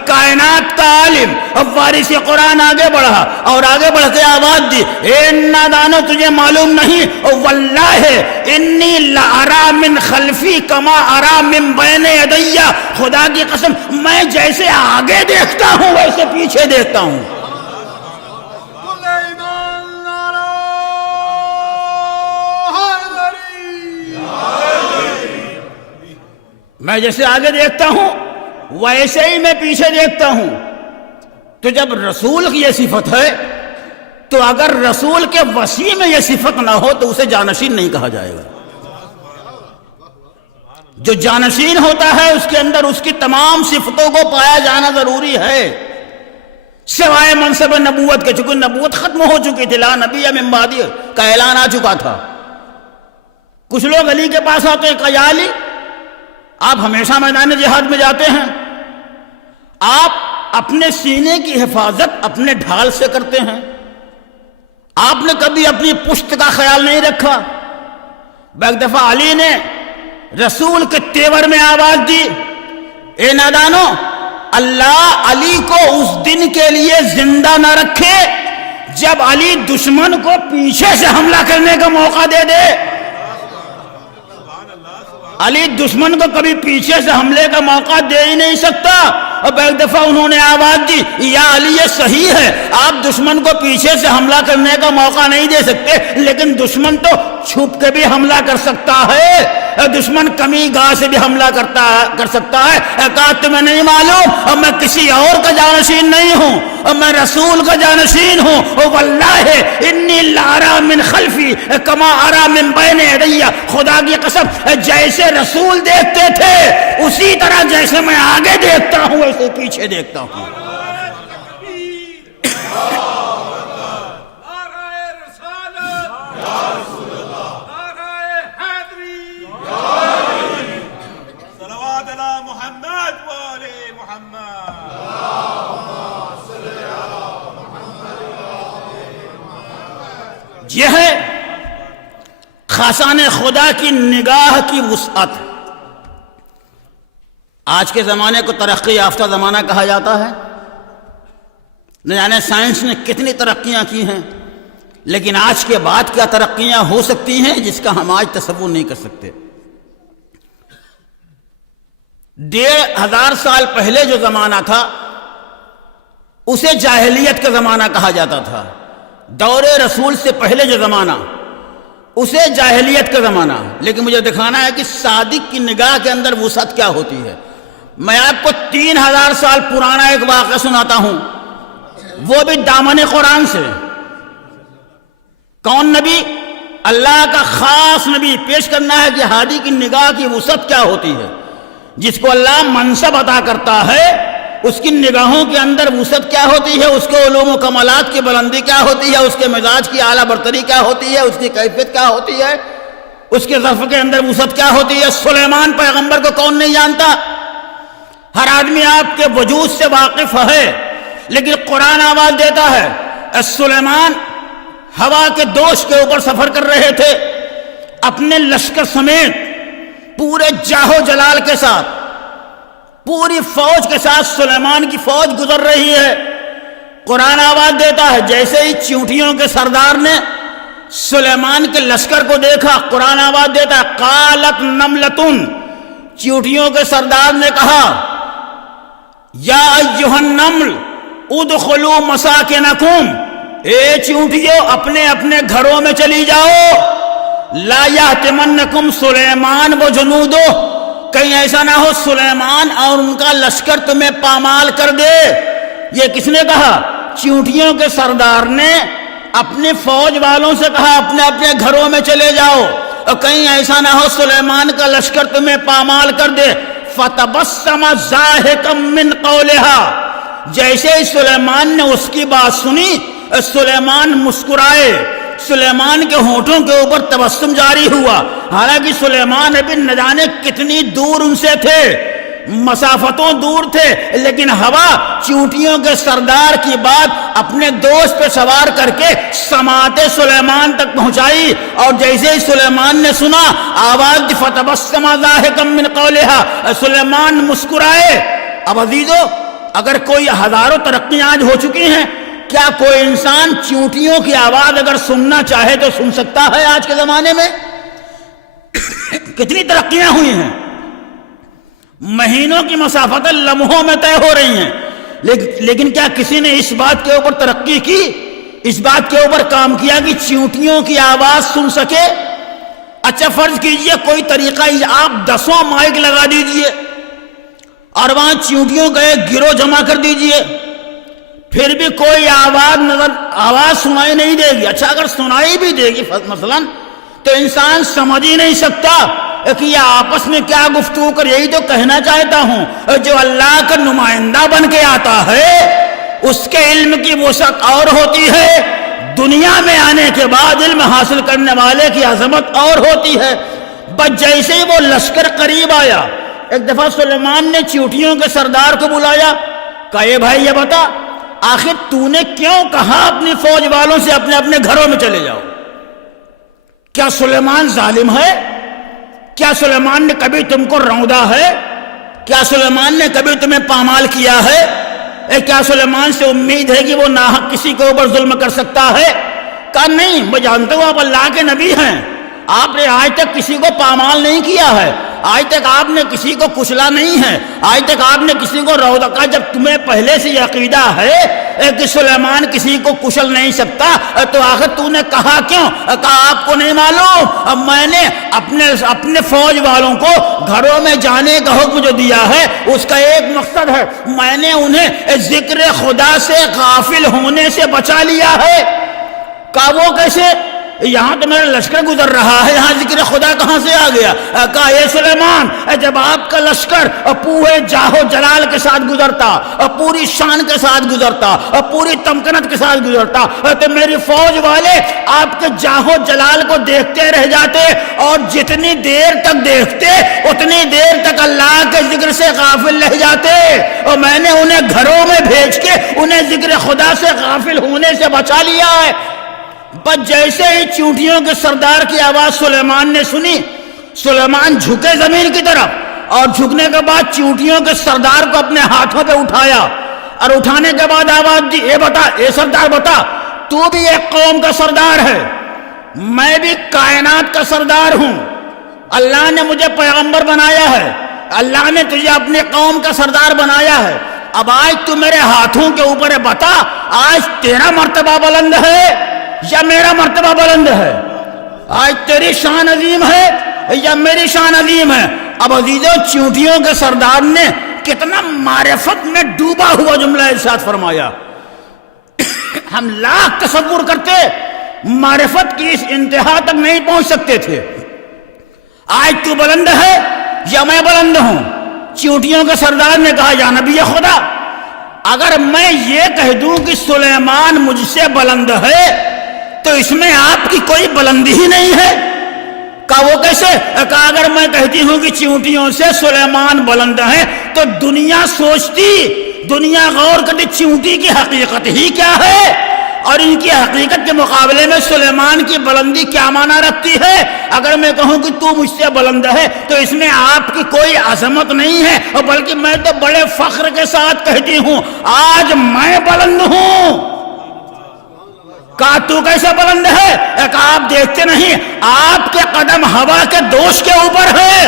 کائنات کا عالم وارث قرآن آگے بڑھا اور آگے بڑھ کے آواز دی، اے نادانو، تجھے معلوم نہیں، واللہ انی لارا من خلفی کما ارا من بین یدی، خدا کی قسم میں جیسے آگے دیکھتا ہوں ویسے پیچھے دیکھتا ہوں۔ میں جیسے آگے دیکھتا ہوں ویسے ہی میں پیچھے دیکھتا ہوں۔ تو جب رسول کی یہ صفت ہے تو اگر رسول کے وسیع میں یہ صفت نہ ہو تو اسے جانشین نہیں کہا جائے گا۔ جو جانشین ہوتا ہے اس کے اندر اس کی تمام صفتوں کو پایا جانا ضروری ہے، سوائے منصب نبوت کے، چونکہ نبوت ختم ہو چکی تھی، لا نبی من بعدی کا اعلان آ چکا تھا۔ کچھ لوگ علی کے پاس آتے ہیں، کہ یا علی، آپ ہمیشہ میدان جہاد میں جاتے ہیں، آپ اپنے سینے کی حفاظت اپنے ڈھال سے کرتے ہیں، آپ نے کبھی اپنی پشت کا خیال نہیں رکھا۔ ایک دفعہ علی نے رسول کے تیور میں آواز دی، اے نادانو، اللہ علی کو اس دن کے لیے زندہ نہ رکھے جب علی دشمن کو پیچھے سے حملہ کرنے کا موقع دے دے۔ علی دشمن کو کبھی پیچھے سے حملے کا موقع دے ہی نہیں سکتا، اب ایک دفعہ انہوں نے آواز دی یا علی یہ صحیح ہے آپ دشمن کو پیچھے سے حملہ کرنے کا موقع نہیں دے سکتے، لیکن دشمن تو چھپ کے بھی حملہ کر سکتا ہے، دشمن کمی گاہ سے بھی حملہ کر سکتا ہے۔ کہا تمہیں نہیں معلوم اور میں کسی اور کا جانشین نہیں ہوں اور میں رسول کا جانشین ہوں، واللہ انی لارا من خلفی کما ارا من بین یدی، خدا کی قسم جیسے رسول دیکھتے تھے اسی طرح جیسے میں آگے دیکھتا ہوں ویسے پیچھے دیکھتا ہوں۔ یہ ہے خاصان خدا کی نگاہ کی وسعت۔ آج کے زمانے کو ترقی یافتہ زمانہ کہا جاتا ہے، نہ جانے سائنس نے کتنی ترقیاں کی ہیں، لیکن آج کے بعد کیا ترقیاں ہو سکتی ہیں جس کا ہم آج تصور نہیں کر سکتے۔ 1500 سال پہلے جو زمانہ تھا اسے جاہلیت کا زمانہ کہا جاتا تھا، دور رسول سے پہلے جو زمانہ اسے جاہلیت کا زمانہ، لیکن مجھے دکھانا ہے کہ صادق کی نگاہ کے اندر وسعت کیا ہوتی ہے۔ میں آپ کو 3000 سال پرانا ایک واقعہ سناتا ہوں، وہ بھی دامن قرآن سے۔ کون نبی؟ اللہ کا خاص نبی پیش کرنا ہے کہ ہادی کی نگاہ کی وسعت کیا ہوتی ہے۔ جس کو اللہ منصب عطا کرتا ہے اس کی نگاہوں کے اندر وسعت کیا ہوتی ہے، اس کے علوم و کمالات کی بلندی کیا ہوتی ہے، اس کے مزاج کی اعلیٰ برتری کیا ہوتی ہے، اس کی کیفیت کیا ہوتی ہے، اس کے ظرف کے اندر وسعت کیا ہوتی ہے۔ سلیمان پیغمبر کو کون نہیں جانتا؟ ہر آدمی آپ کے وجود سے واقف ہے، لیکن قرآن آواز دیتا ہے سلیمان ہوا کے دوش کے اوپر سفر کر رہے تھے اپنے لشکر سمیت، پورے جاہو جلال کے ساتھ، پوری فوج کے ساتھ سلیمان کی فوج گزر رہی ہے۔ قرآن آواز دیتا ہے جیسے ہی چیونٹیوں کے سردار نے سلیمان کے لشکر کو دیکھا، قرآن آواز دیتا ہے قالت نملتن، چیونٹیوں کے سردار نے کہا یا ایھا النمل ادخلوا مساکنکم، اے چیونٹیوں اپنے اپنے گھروں میں چلی جاؤ، لا یحطمنکم سلیمان و جنودہ، کہیں ایسا نہ ہو سلیمان اور ان کا لشکر تمہیں پامال کر دے۔ یہ کس نے کہا؟ چیونٹیوں کے سردار نے اپنے فوج والوں سے کہا اپنے اپنے گھروں میں چلے جاؤ اور کہیں ایسا نہ ہو سلیمان کا لشکر تمہیں پامال کر دے۔ فتبسم ضاحکا من قولها، جیسے ہی سلیمان نے اس کی بات سنی سلیمان مسکرائے، سلیمان کے ہونٹوں کے اوپر تبسم جاری ہوا، حالانکہ سلیمان ابھی نہ جانے کتنی دور ان سے تھے، مسافتوں دور تھے، لیکن ہوا چیونٹیوں کے سردار کی بات اپنے دوست پہ سوار کر کے سماعت سلیمان تک پہنچائی، اور جیسے ہی سلیمان نے سنا آواز دی فتبسم ضاحکا من قولها، سلیمان مسکرائے۔ اب عزیزو، اگر کوئی ہزاروں ترقیاں آج ہو چکی ہیں، کیا کوئی انسان چیونٹیوں کی آواز اگر سننا چاہے تو سن سکتا ہے؟ آج کے زمانے میں کتنی ترقیاں ہوئی ہیں، مہینوں کی مسافتیں لمحوں میں طے ہو رہی ہیں، لیکن کیا کسی نے اس بات کے اوپر ترقی کی، اس بات کے اوپر کام کیا کہ چیونٹیوں کی آواز سن سکے؟ اچھا فرض کیجئے کوئی طریقہ آپ 10 مائک لگا دیجئے اور وہاں چیونٹیوں کا ایک گروہ جمع کر دیجئے، پھر بھی کوئی آواز سنائی نہیں دے گی۔ اچھا اگر سنائی بھی دے گی مثلا تو انسان سمجھ ہی نہیں سکتا کہ یہ آپس میں کیا گفتگو کر۔ یہی تو کہنا چاہتا ہوں، جو اللہ کا نمائندہ بن کے آتا ہے اس کے علم کی وسعت اور ہوتی ہے، دنیا میں آنے کے بعد علم حاصل کرنے والے کی عظمت اور ہوتی ہے۔ بس جیسے ہی وہ لشکر قریب آیا، ایک دفعہ سلیمان نے چیونٹیوں کے سردار کو بلایا، کہا اے بھائی یہ بتا آخر تو نے کیوں کہا اپنی فوج والوں سے اپنے اپنے گھروں میں چلے جاؤ؟ کیا سلیمان ظالم ہے؟ کیا سلیمان نے کبھی تم کو روندا ہے؟ کیا سلیمان نے کبھی تمہیں پامال کیا ہے؟ کیا سلیمان سے امید ہے کہ وہ ناحق کسی کے اوپر ظلم کر سکتا ہے؟ کہا نہیں، میں جانتا ہوں آپ اللہ کے نبی ہیں، آپ نے آج تک کسی کو پامال نہیں کیا ہے، آج تک آپ نے کسی کو کچلا نہیں ہے، آج تک آپ نے کسی کو رودا کا، جب تمہیں پہلے سے یہ عقیدہ ہے کہ سلیمان کسی کو کچل نہیں سکتا تو آخر تو نے کہا کیوں؟ کہا آپ کو نہیں معلوم، میں نے اپنے فوج والوں کو گھروں میں جانے کا حکم جو دیا ہے اس کا ایک مقصد ہے، میں نے انہیں ذکر خدا سے غافل ہونے سے بچا لیا ہے۔ کہا وہ کیسے؟ یہاں تو میرا لشکر گزر رہا ہے، یہاں ذکر خدا کہاں سے آ گیا؟ کہا اے سلیمان، جب آپ کا لشکر پورے جاہو جلال کے ساتھ گزرتا، پوری شان کے ساتھ گزرتا، پوری تمکنت کے ساتھ گزرتا تو میری فوج والے آپ کے جاہو جلال کو دیکھتے رہ جاتے، اور جتنی دیر تک دیکھتے اتنی دیر تک اللہ کے ذکر سے غافل رہ جاتے، اور میں نے انہیں گھروں میں بھیج کے انہیں ذکر خدا سے غافل ہونے سے بچا لیا ہے۔ بس جیسے ہی چونٹیوں کے سردار کی آواز سلیمان نے سنی، سلیمان جھکے زمین کی طرف، اور جھکنے کے بعد چونٹیوں کے سردار کو اپنے ہاتھوں پہ اٹھایا، اور اٹھانے کے بعد آواز دی، اے سردار بتا، تو بھی ایک قوم کا سردار ہے، میں بھی کائنات کا سردار ہوں، اللہ نے مجھے پیغمبر بنایا ہے، اللہ نے تجھے اپنے قوم کا سردار بنایا ہے، اب آج تو میرے ہاتھوں کے اوپر ہے، بتا آج تیرا مرتبہ بلند ہے یا میرا مرتبہ بلند ہے؟ آج تیری شان عظیم ہے یا میری شان عظیم ہے؟ اب عزیزوں، چونٹیوں کے سردار نے کتنا معرفت میں ڈوبا ہوا جملہ ارشاد فرمایا۔ ہم لاکھ تصور کرتے معرفت کی اس انتہا تک نہیں پہنچ سکتے تھے۔ آج تو بلند ہے یا میں بلند ہوں؟ چونٹیوں کے سردار نے کہا یا نبی خدا، اگر میں یہ کہہ دوں کہ سلیمان مجھ سے بلند ہے تو اس میں آپ کی کوئی بلندی ہی نہیں ہے۔ کہا وہ کیسے؟ کہا اگر میں کہتی ہوں کہ چونٹیوں سے سلیمان بلند ہے تو دنیا سوچتی، دنیا غور کرتی چونٹی کی حقیقت ہی کیا ہے، اور ان کی حقیقت کے مقابلے میں سلیمان کی بلندی کیا معنی رکھتی ہے۔ اگر میں کہوں کہ تو مجھ سے بلند ہے تو اس میں آپ کی کوئی عظمت نہیں ہے، بلکہ میں تو بڑے فخر کے ساتھ کہتی ہوں آج میں بلند ہوں۔ کہا تو کیسے بلند ہے؟ کہا آپ دیکھتے نہیں، آپ کے قدم ہوا کے دوش کے اوپر ہے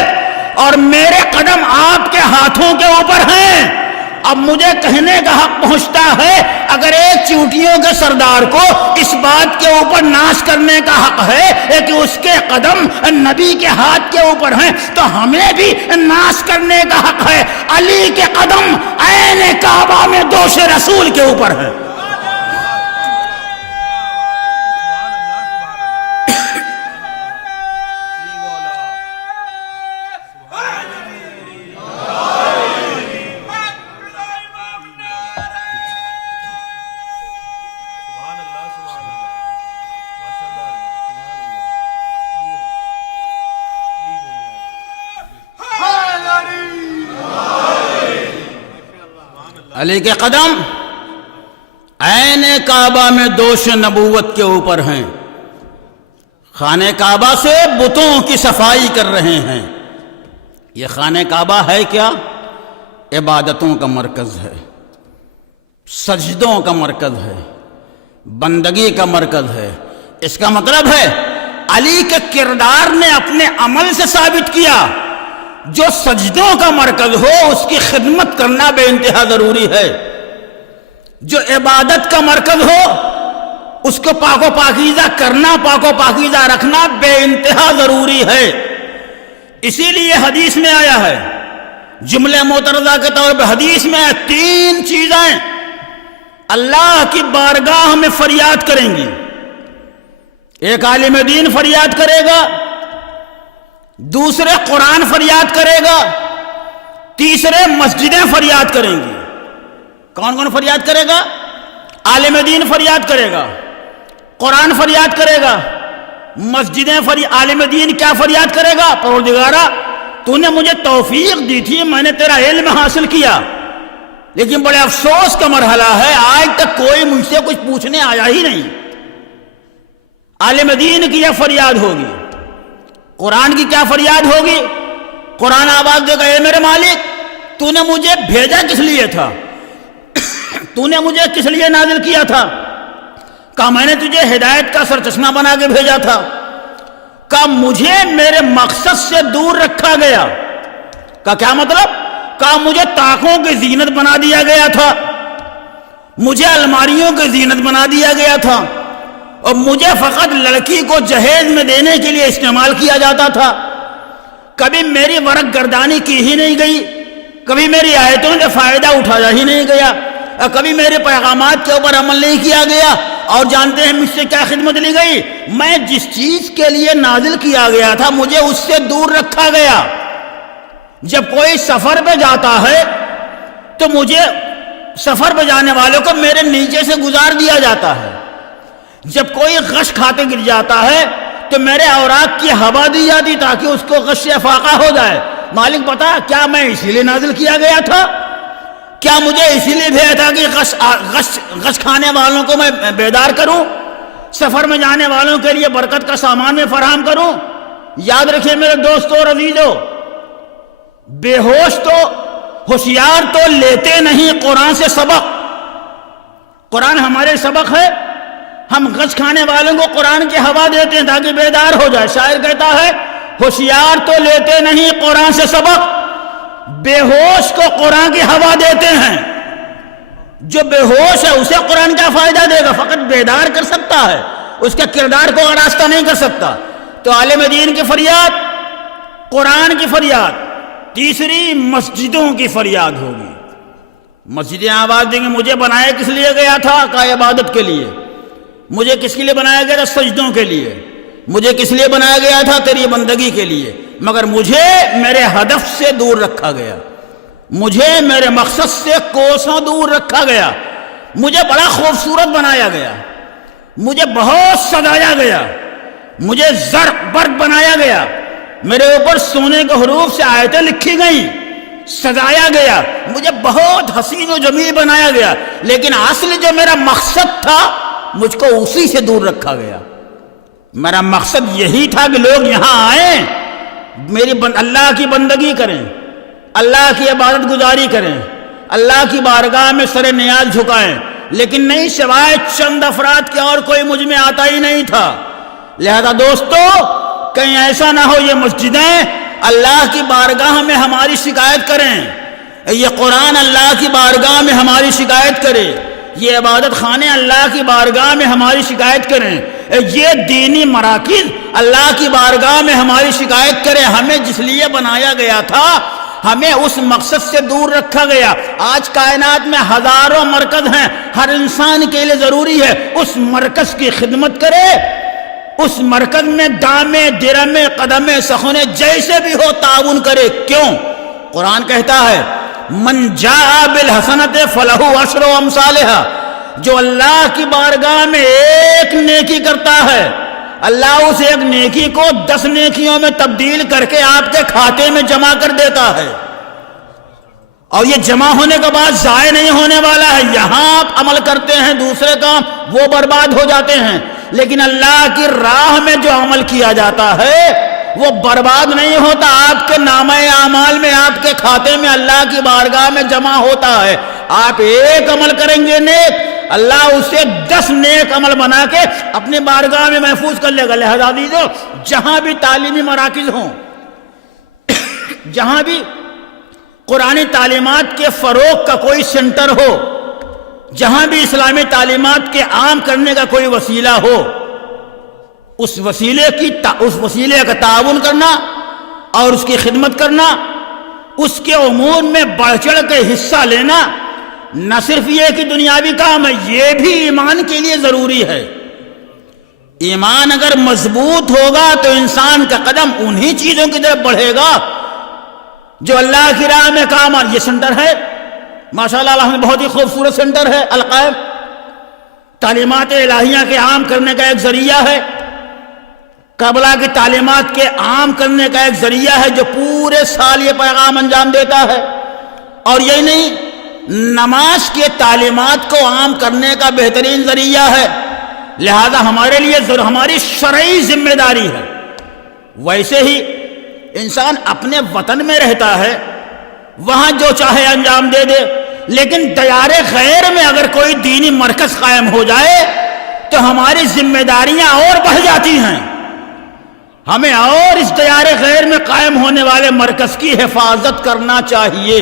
اور میرے قدم آپ کے ہاتھوں کے اوپر ہیں۔ اب مجھے کہنے کا حق پہنچتا ہے، اگر ایک چونٹیوں کے سردار کو اس بات کے اوپر ناز کرنے کا حق ہے کہ اس کے قدم نبی کے ہاتھ کے اوپر ہیں، تو ہمیں بھی ناز کرنے کا حق ہے، علی کے قدم عین کعبہ میں دوش رسول کے اوپر ہے۔ علی کے قدم عین کعبہ میں دوش نبوت کے اوپر ہیں، خانہ کعبہ سے بتوں کی صفائی کر رہے ہیں۔ یہ خانہ کعبہ ہے کیا؟ عبادتوں کا مرکز ہے، سجدوں کا مرکز ہے، بندگی کا مرکز ہے۔ اس کا مطلب ہے علی کے کردار نے اپنے عمل سے ثابت کیا، جو سجدوں کا مرکز ہو اس کی خدمت کرنا بے انتہا ضروری ہے، جو عبادت کا مرکز ہو اس کو پاک و پاکیزہ کرنا، پاک و پاکیزہ رکھنا بے انتہا ضروری ہے۔ اسی لیے حدیث میں آیا ہے، جملہ معترضہ کے طور پہ حدیث میں 3 چیزیں اللہ کی بارگاہ میں فریاد کریں گی۔ ایک عالم دین فریاد کرے گا، دوسرے قرآن فریاد کرے گا، تیسرے مسجدیں فریاد کریں گی۔ کون کون فریاد کرے گا؟ عالم دین فریاد کرے گا، قرآن فریاد کرے گا، مسجدیں عالم دین کیا فریاد کرے گا؟ پروردگارا تو نے مجھے توفیق دی تھی، میں نے تیرا علم حاصل کیا، لیکن بڑے افسوس کا مرحلہ ہے آج تک کوئی مجھ سے کچھ پوچھنے آیا ہی نہیں۔ عالم دین کی یہ فریاد ہوگی۔ قرآن کی کیا فریاد ہوگی؟ قرآن آواز دے گا، اے میرے مالک تو نے مجھے بھیجا کس لیے تھا؟ تو نے مجھے کس لیے نازل کیا تھا؟ کہا میں نے تجھے ہدایت کا سرچشمہ بنا کے بھیجا تھا۔ کہا مجھے میرے مقصد سے دور رکھا گیا، کا کیا مطلب؟ کہا مجھے طاقوں کی زینت بنا دیا گیا تھا، مجھے الماریوں کی زینت بنا دیا گیا تھا، اور مجھے فقط لڑکی کو جہیز میں دینے کے لیے استعمال کیا جاتا تھا. کبھی میری ورق گردانی کی ہی نہیں گئی، کبھی میری آیتوں سے فائدہ اٹھایا ہی نہیں گیا، اور کبھی میرے پیغامات کے اوپر عمل نہیں کیا گیا. اور جانتے ہیں مجھ سے کیا خدمت لی گئی؟ میں جس چیز کے لیے نازل کیا گیا تھا مجھے اس سے دور رکھا گیا. جب کوئی سفر پہ جاتا ہے تو مجھے سفر پہ جانے والوں کو میرے نیچے سے گزار دیا جاتا ہے. جب کوئی غش کھاتے گر جاتا ہے تو میرے اوراق کی ہوا دی جاتی تاکہ اس کو غش سے فاقہ ہو جائے. مالک بتا کیا میں اسی لیے نازل کیا گیا تھا؟ کیا مجھے اسی لیے بھیجا تھا کہ غش کھانے والوں کو میں بیدار کروں، سفر میں جانے والوں کے لیے برکت کا سامان میں فراہم کروں؟ یاد رکھیے میرے دوستوں اور عزیزوں، بے ہوش تو ہوشیار تو لیتے نہیں قرآن سے سبق. قرآن ہمارے سبق ہے. ہم غش کھانے والوں کو قرآن کی ہوا دیتے ہیں تاکہ بیدار ہو جائے. شاعر کہتا ہے ہوشیار تو لیتے نہیں قرآن سے سبق، بے ہوش کو قرآن کی ہوا دیتے ہیں. جو بے ہوش ہے اسے قرآن کیا فائدہ دے گا؟ فقط بیدار کر سکتا ہے، اس کے کردار کو آراستہ نہیں کر سکتا. تو عالم دین کی فریاد، قرآن کی فریاد. تیسری مسجدوں کی فریاد ہوگی. مسجدیں آواز دیں گے مجھے بنایا کس لیے گیا تھا؟ کا عبادت کے لیے. مجھے کس کے لیے بنایا گیا تھا؟ سجدوں کے لیے. مجھے کس لیے بنایا گیا تھا؟ تیری بندگی کے لیے. مگر مجھے میرے ہدف سے دور رکھا گیا، مجھے میرے مقصد سے کوسوں دور رکھا گیا. مجھے بڑا خوبصورت بنایا گیا، مجھے بہت سجایا گیا، مجھے زرق برق بنایا گیا، میرے اوپر سونے کے حروف سے آیتیں لکھی گئیں، سجایا گیا، مجھے بہت حسین و جمیل بنایا گیا. لیکن اصل جو میرا مقصد تھا مجھ کو اسی سے دور رکھا گیا. میرا مقصد یہی تھا کہ لوگ یہاں آئیں، اللہ کی بندگی کریں، اللہ کی عبادت گزاری کریں، اللہ کی بارگاہ میں سر نیاز جھکائیں. لیکن نہیں، سوائے چند افراد کے اور کوئی مجھ میں آتا ہی نہیں تھا. لہذا دوستو کہیں ایسا نہ ہو یہ مسجدیں اللہ کی بارگاہ میں ہماری شکایت کریں، یہ قرآن اللہ کی بارگاہ میں ہماری شکایت کرے، یہ عبادت خانے اللہ کی بارگاہ میں ہماری شکایت کریں، یہ دینی مراکز اللہ کی بارگاہ میں ہماری شکایت کریں. ہمیں جس لیے بنایا گیا تھا ہمیں اس مقصد سے دور رکھا گیا. آج کائنات میں ہزاروں مرکز ہیں، ہر انسان کے لیے ضروری ہے اس مرکز کی خدمت کرے، اس مرکز میں دامے درمے قدمے سخنے جیسے بھی ہو تعاون کرے. کیوں؟ قرآن کہتا ہے من جاء بالحسنۃ فلہ عشر امثالھا. جو اللہ کی بارگاہ میں ایک نیکی کرتا ہے اللہ اس ایک نیکی کو 10 نیکیوں میں تبدیل کر کے آپ کے کھاتے میں جمع کر دیتا ہے. اور یہ جمع ہونے کے بعد ضائع نہیں ہونے والا ہے. یہاں آپ عمل کرتے ہیں دوسرے کام وہ برباد ہو جاتے ہیں، لیکن اللہ کی راہ میں جو عمل کیا جاتا ہے وہ برباد نہیں ہوتا. آپ کے نامہ اعمال میں، آپ کے کھاتے میں اللہ کی بارگاہ میں جمع ہوتا ہے. آپ ایک عمل کریں گے نیک، اللہ اسے 10 نیک عمل بنا کے اپنی بارگاہ میں محفوظ کر لے گا. لہذا عزیزو جہاں بھی تعلیمی مراکز ہوں، جہاں بھی قرآنی تعلیمات کے فروغ کا کوئی سینٹر ہو، جہاں بھی اسلامی تعلیمات کے عام کرنے کا کوئی وسیلہ ہو، اس وسیلے کا تعاون کرنا اور اس کی خدمت کرنا، اس کے امور میں بڑھ چڑھ کے حصہ لینا نہ صرف یہ کہ دنیاوی کام ہے، یہ بھی ایمان کے لیے ضروری ہے. ایمان اگر مضبوط ہوگا تو انسان کا قدم انہی چیزوں کی طرف بڑھے گا جو اللہ کی راہ میں کام. یہ سینٹر ہے ماشاءاللہ بہت ہی خوبصورت سینٹر ہے. القائم تعلیمات الہیہ کے عام کرنے کا ایک ذریعہ ہے، کربلا کی تعلیمات کے عام کرنے کا ایک ذریعہ ہے جو پورے سال یہ پیغام انجام دیتا ہے. اور یہی نہیں، نماز کے تعلیمات کو عام کرنے کا بہترین ذریعہ ہے. لہذا ہمارے لیے ہماری شرعی ذمہ داری ہے. ویسے ہی انسان اپنے وطن میں رہتا ہے، وہاں جو چاہے انجام دے دے، لیکن دیار غیر میں اگر کوئی دینی مرکز قائم ہو جائے تو ہماری ذمہ داریاں اور بڑھ جاتی ہیں. ہمیں اور اس دیار غیر میں قائم ہونے والے مرکز کی حفاظت کرنا چاہیے.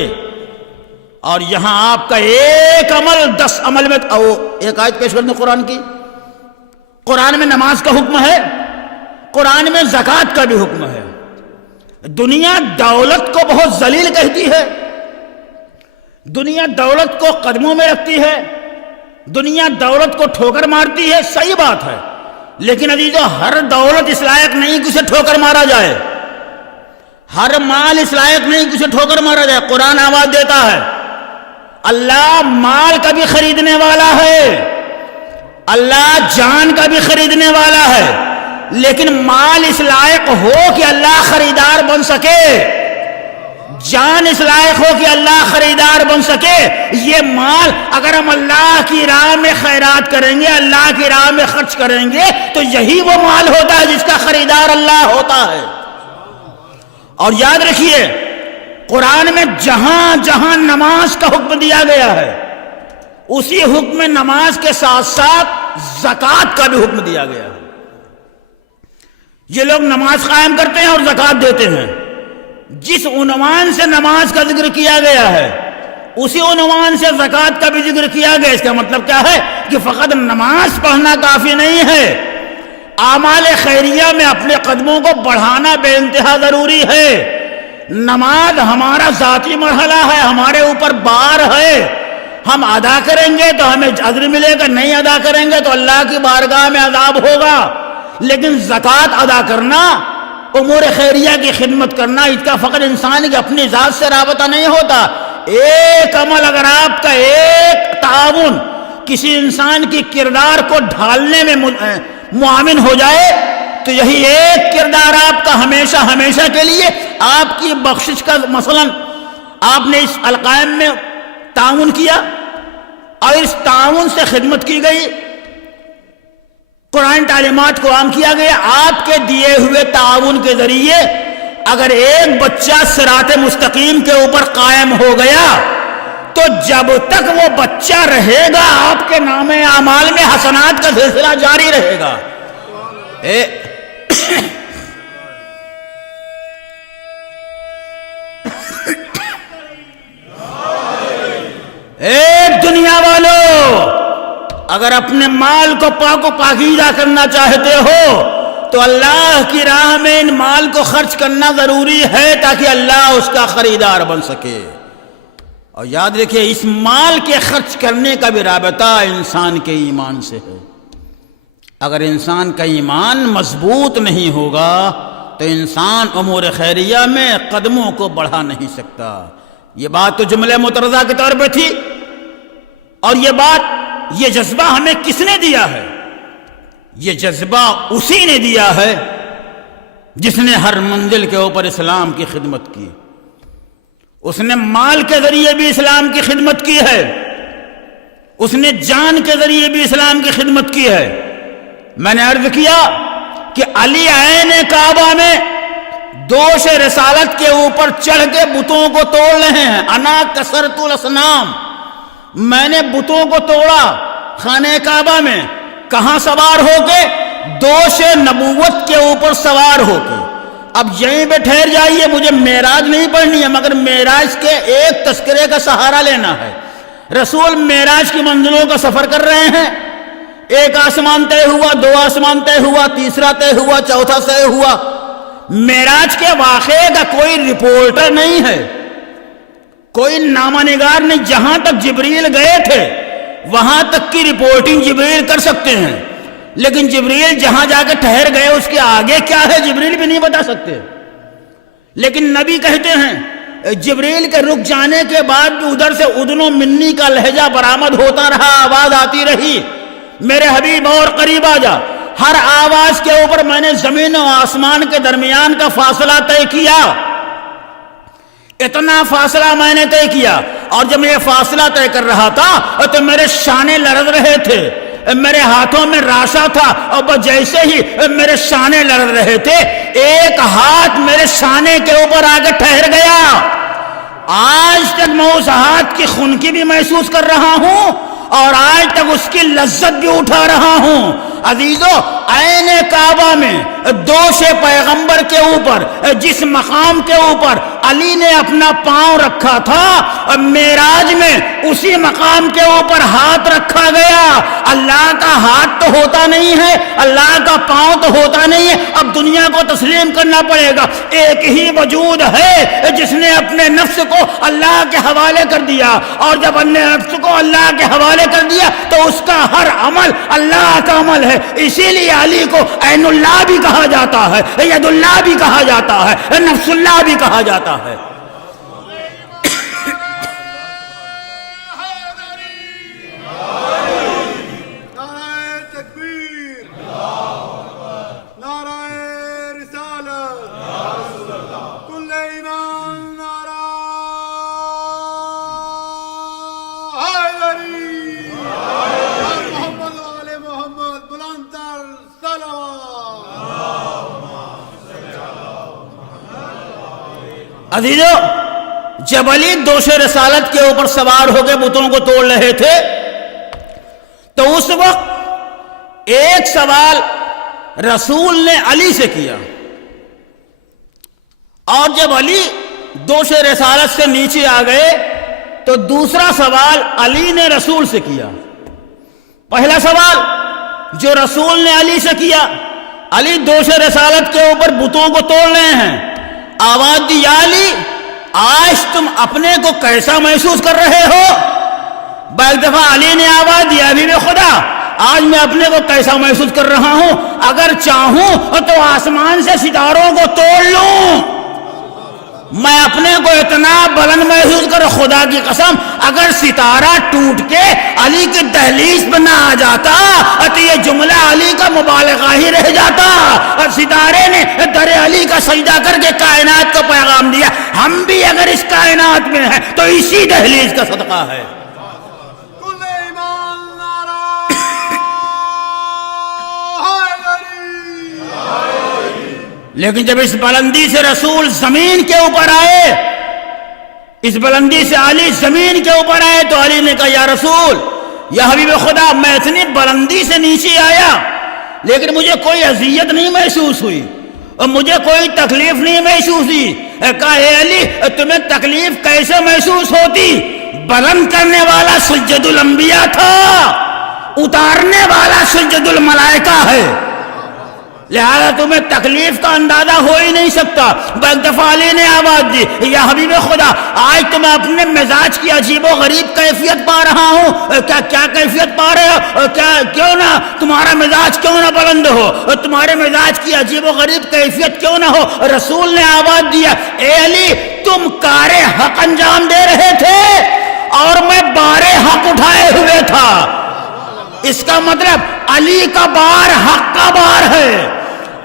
اور یہاں آپ کا ایک عمل 10 عمل میں ایک آیت پیش کرنے قرآن کی. قرآن میں نماز کا حکم ہے, قرآن میں زکوٰۃ کا بھی حکم ہے. دنیا دولت کو بہت ذلیل کہتی ہے, دنیا دولت کو قدموں میں رکھتی ہے, دنیا دولت کو ٹھوکر مارتی ہے. صحیح بات ہے, لیکن عزیزو ہر دولت اس لائق نہیں کہ اسے ٹھوکر مارا جائے, ہر مال اس لائق نہیں کہ اسے ٹھوکر مارا جائے. قرآن آواز دیتا ہے اللہ مال کا بھی خریدنے والا ہے, اللہ جان کا بھی خریدنے والا ہے, لیکن مال اس لائق ہو کہ اللہ خریدار بن سکے, جان اس لائق ہو کہ اللہ خریدار بن سکے. یہ مال اگر ہم اللہ کی راہ میں خیرات کریں گے, اللہ کی راہ میں خرچ کریں گے, تو یہی وہ مال ہوتا ہے جس کا خریدار اللہ ہوتا ہے. اور یاد رکھیے قرآن میں جہاں جہاں نماز کا حکم دیا گیا ہے, اسی حکم نماز کے ساتھ ساتھ زکوٰۃ کا بھی حکم دیا گیا ہے. یہ لوگ نماز قائم کرتے ہیں اور زکوٰۃ دیتے ہیں. جس عنوان سے نماز کا ذکر کیا گیا ہے اسی عنوان سے زکوٰۃ کا بھی ذکر کیا گیا. اس کا مطلب کیا ہے کہ فقط نماز پڑھنا کافی نہیں ہے, اعمال خیریہ میں اپنے قدموں کو بڑھانا بے انتہا ضروری ہے. نماز ہمارا ذاتی مرحلہ ہے, ہمارے اوپر بار ہے. ہم ادا کریں گے تو ہمیں اجر ملے گا, نہیں ادا کریں گے تو اللہ کی بارگاہ میں عذاب ہوگا. لیکن زکوٰۃ ادا کرنا, امور خیریہ کی خدمت کرنا, اس کا فقط انسان کی اپنی ذات سے رابطہ نہیں ہوتا. ایک عمل اگر آپ کا ایک تعاون کسی انسان کی کردار کو ڈھالنے میں معاون ہو جائے تو یہی ایک کردار آپ کا ہمیشہ ہمیشہ کے لیے آپ کی بخشش کا. مثلا آپ نے اس القائم میں تعاون کیا اور اس تعاون سے خدمت کی گئی, قرآن تعلیمات کو عام کیا گیا. آپ کے دیے ہوئے تعاون کے ذریعے اگر ایک بچہ صراط مستقیم کے اوپر قائم ہو گیا تو جب تک وہ بچہ رہے گا آپ کے نام اعمال میں حسنات کا سلسلہ جاری رہے گا. ایک دنیا والوں, اگر اپنے مال کو پاک و پاکیزہ کرنا چاہتے ہو تو اللہ کی راہ میں ان مال کو خرچ کرنا ضروری ہے تاکہ اللہ اس کا خریدار بن سکے. اور یاد رکھیے اس مال کے خرچ کرنے کا بھی رابطہ انسان کے ایمان سے ہے. اگر انسان کا ایمان مضبوط نہیں ہوگا تو انسان امور خیریہ میں قدموں کو بڑھا نہیں سکتا. یہ بات تو جملہ مترضہ کے طور پہ تھی, اور یہ جذبہ ہمیں کس نے دیا ہے؟ یہ جذبہ اسی نے دیا ہے جس نے ہر منزل کے اوپر اسلام کی خدمت کی. اس نے مال کے ذریعے بھی اسلام کی خدمت کی ہے, اس نے جان کے ذریعے بھی اسلام کی خدمت کی ہے. میں نے عرض کیا کہ علی عین کعبہ میں دوش رسالت کے اوپر چڑھ کے بتوں کو توڑ رہے ہیں. انا کسرت الاسنام, میں نے بتوں کو توڑا خانہ کعبہ میں. کہاں سوار ہو کے؟ دوش نبوت کے اوپر سوار ہو کے. اب یہیں پہ ٹھہر جائیے, مجھے معراج نہیں پڑھنی ہے, مگر معراج کے ایک تذکرے کا سہارا لینا ہے. رسول معراج کی منزلوں کا سفر کر رہے ہیں. ایک آسمان طے ہوا, 2 آسمان طے ہوا, تیسرا طے ہوا, چوتھا طے ہوا. معراج کے واقعے کا کوئی رپورٹر نہیں ہے, کوئی نامہ نگار نہیں. جہاں تک جبریل گئے تھے وہاں تک کی رپورٹنگ جبریل کر سکتے ہیں, لیکن جبریل جہاں جا کے ٹھہر گئے اس کے آگے کیا ہے جبریل بھی نہیں بتا سکتے. لیکن نبی کہتے ہیں جبریل کے رک جانے کے بعد بھی ادھر سے ادن و منی کا لہجہ برآمد ہوتا رہا, آواز آتی رہی, میرے حبیب اور قریب آ جا. ہر آواز کے اوپر میں نے زمین و آسمان کے درمیان کا فاصلہ طے کیا. اتنا فاصلہ میں نے طے کیا, اور جب میں یہ فاصلہ طے کر رہا تھا تو میرے شانے لرز رہے تھے, میرے ہاتھوں میں راشا تھا, اور جیسے ہی میرے شانے لرز رہے تھے ایک ہاتھ میرے شانے کے اوپر آ کے ٹھہر گیا. آج تک میں اس ہاتھ کی خنکی بھی محسوس کر رہا ہوں اور آج تک اس کی لذت بھی اٹھا رہا ہوں. عزیزو عین کعبہ میں دوش پیغمبر کے اوپر جس مقام کے اوپر علی نے اپنا پاؤں رکھا تھا، معراج میں اسی مقام کے اوپر ہاتھ رکھا گیا۔ اللہ کا ہاتھ تو ہوتا نہیں ہے، اللہ کا پاؤں تو ہوتا نہیں ہے، اب دنیا کو تسلیم کرنا پڑے گا ایک ہی وجود ہے جس نے اپنے نفس کو اللہ کے حوالے کر دیا، اور جب اپنے نفس کو اللہ کے حوالے کر دیا تو اس کا ہر عمل اللہ کا عمل ہے۔ اسی لیے علی کو عین اللہ بھی کہا جاتا ہے، ید اللہ بھی کہا جاتا ہے، نفس اللہ بھی کہا جاتا ہے۔ نعرہ تکبیر، نعرہ رسالت، کل ایمان، نعرہ حیدری، محمد و آل محمد، بلندتر صلوات۔ عزیزو، جب علی دوش رسالت کے اوپر سوار ہو کے بتوں کو توڑ رہے تھے تو اس وقت ایک سوال رسول نے علی سے کیا، اور جب علی دوش رسالت سے نیچے آ گئے تو دوسرا سوال علی نے رسول سے کیا۔ پہلا سوال جو رسول نے علی سے کیا، علی دوش رسالت کے اوپر بتوں کو توڑ رہے ہیں، آواز دی، یا علی آج تم اپنے کو کیسا محسوس کر رہے ہو؟ بعض دفعہ علی نے آواز دیا، حبیب خدا آج میں اپنے کو کیسا محسوس کر رہا ہوں، اگر چاہوں تو آسمان سے ستاروں کو توڑ لوں، میں اپنے کو اتنا بلند محسوس کر، خدا کی قسم اگر ستارہ ٹوٹ کے علی کی دہلیز پہ نہ آ جاتا تو یہ جملہ علی کا مبالغہ ہی رہ جاتا۔ اور ستارے نے در علی کا سجدہ کر کے کائنات کو پیغام دیا، ہم بھی اگر اس کائنات میں ہیں تو اسی دہلیز کا صدقہ ہے۔ کل ایمان، نعرہ حیدری۔ لیکن جب اس بلندی سے رسول زمین کے اوپر آئے، اس بلندی سے علی زمین کے اوپر آئے تو علی نے کہا، یا رسول، یا حبیب خدا، میں اتنی بلندی سے نیچے آیا لیکن مجھے کوئی اذیت نہیں محسوس ہوئی اور مجھے کوئی تکلیف نہیں محسوس ہوئی۔ کہا، اے علی تمہیں تکلیف کیسے محسوس ہوتی؟ بلند کرنے والا سجد الانبیاء تھا، اتارنے والا سجد الملائکہ ہے، لہذا تمہیں تکلیف کا اندازہ ہو ہی نہیں سکتا۔ بعض دفعہ علی نے آواز دی، یا حبیب خدا آج تو میں اپنے مزاج کی عجیب و غریب کیفیت پا رہا ہوں۔ کیا کیفیت پا رہے ہو؟ کیوں نہ تمہارا مزاج کیوں نہ بلند ہو، تمہارے مزاج کی عجیب و غریب کیفیت کیوں نہ ہو؟ رسول نے آواز دیا، اے علی تم کار حق انجام دے رہے تھے اور میں بار حق اٹھائے ہوئے تھا۔ اس کا مطلب علی کا بار حق کا بار ہے،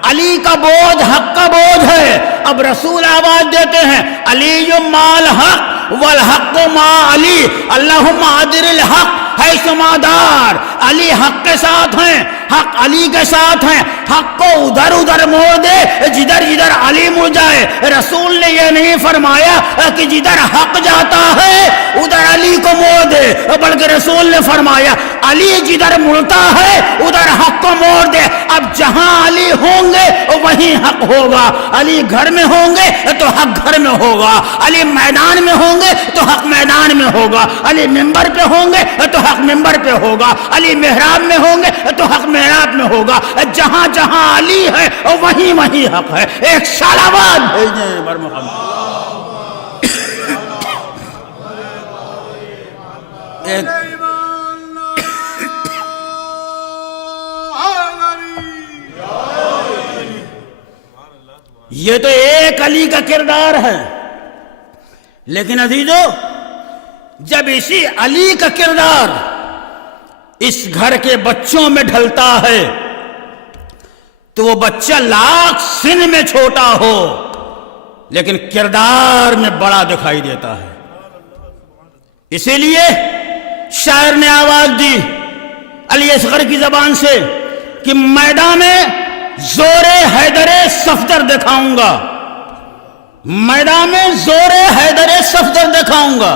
علی کا بوجھ حق کا بوجھ ہے۔ اب رسول آواز دیتے ہیں، علی مال حق والحق ما علی، اللہم عدل الحق حیث ما دار۔ علی حق کے ساتھ ہیں، حق علی کے ساتھ ہیں، حق کو ادھر ادھر موڑ دے جدھر جدھر علی مڑ جائے۔ رسول نے یہ نہیں فرمایا کہ جدھر حق جاتا ہے ادھر علی کو موڑ دے، بلکہ رسول نے فرمایا علی جدھر مڑتا ہے ادھر حق کو موڑ دے۔ اب جہاں علی ہوں گے وہیں حق ہوگا، علی گھر میں ہوں گے تو حق گھر میں ہوگا، علی میدان میں ہوں گے تو حق میدان میں ہوگا، علی منبر پہ ہوں گے تو حق منبر پہ ہوگا، علی محراب میں ہوں گے تو حق محراب میں ہوگا۔ جہاں جہاں علی ہے وہیں وہیں حق ہے۔ ایک صلوات بھیجیں بر محمد۔ ایک یہ تو ایک علی کا کردار ہے، لیکن عزیزو جب اسی علی کا کردار اس گھر کے بچوں میں ڈھلتا ہے تو وہ بچہ لاکھ سن میں چھوٹا ہو لیکن کردار میں بڑا دکھائی دیتا ہے۔ اسی لیے شاعر نے آواز دی علی اصغر کی زبان سے کہ میدان میں زور حیدر صفدر دکھاؤں گا، میدان میں زور حیدر صفدر دکھاؤں گا،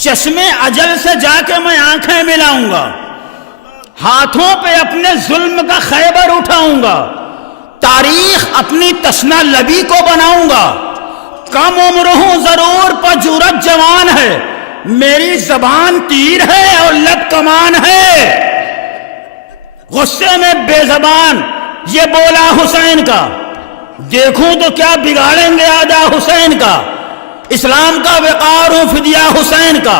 چشمے اجل سے جا کے میں آنکھیں ملاؤں گا، ہاتھوں پہ اپنے ظلم کا خیبر اٹھاؤں گا، تاریخ اپنی تشنا لبی کو بناؤں گا، کم عمر ہوں ضرور پر جرأت جوان ہے، میری زبان تیر ہے اور لب کمان ہے۔ غصے میں بے زبان یہ بولا حسین کا، دیکھوں تو کیا بگاڑیں گے آدا حسین کا، اسلام کا وقار ہوں فدیہ حسین کا۔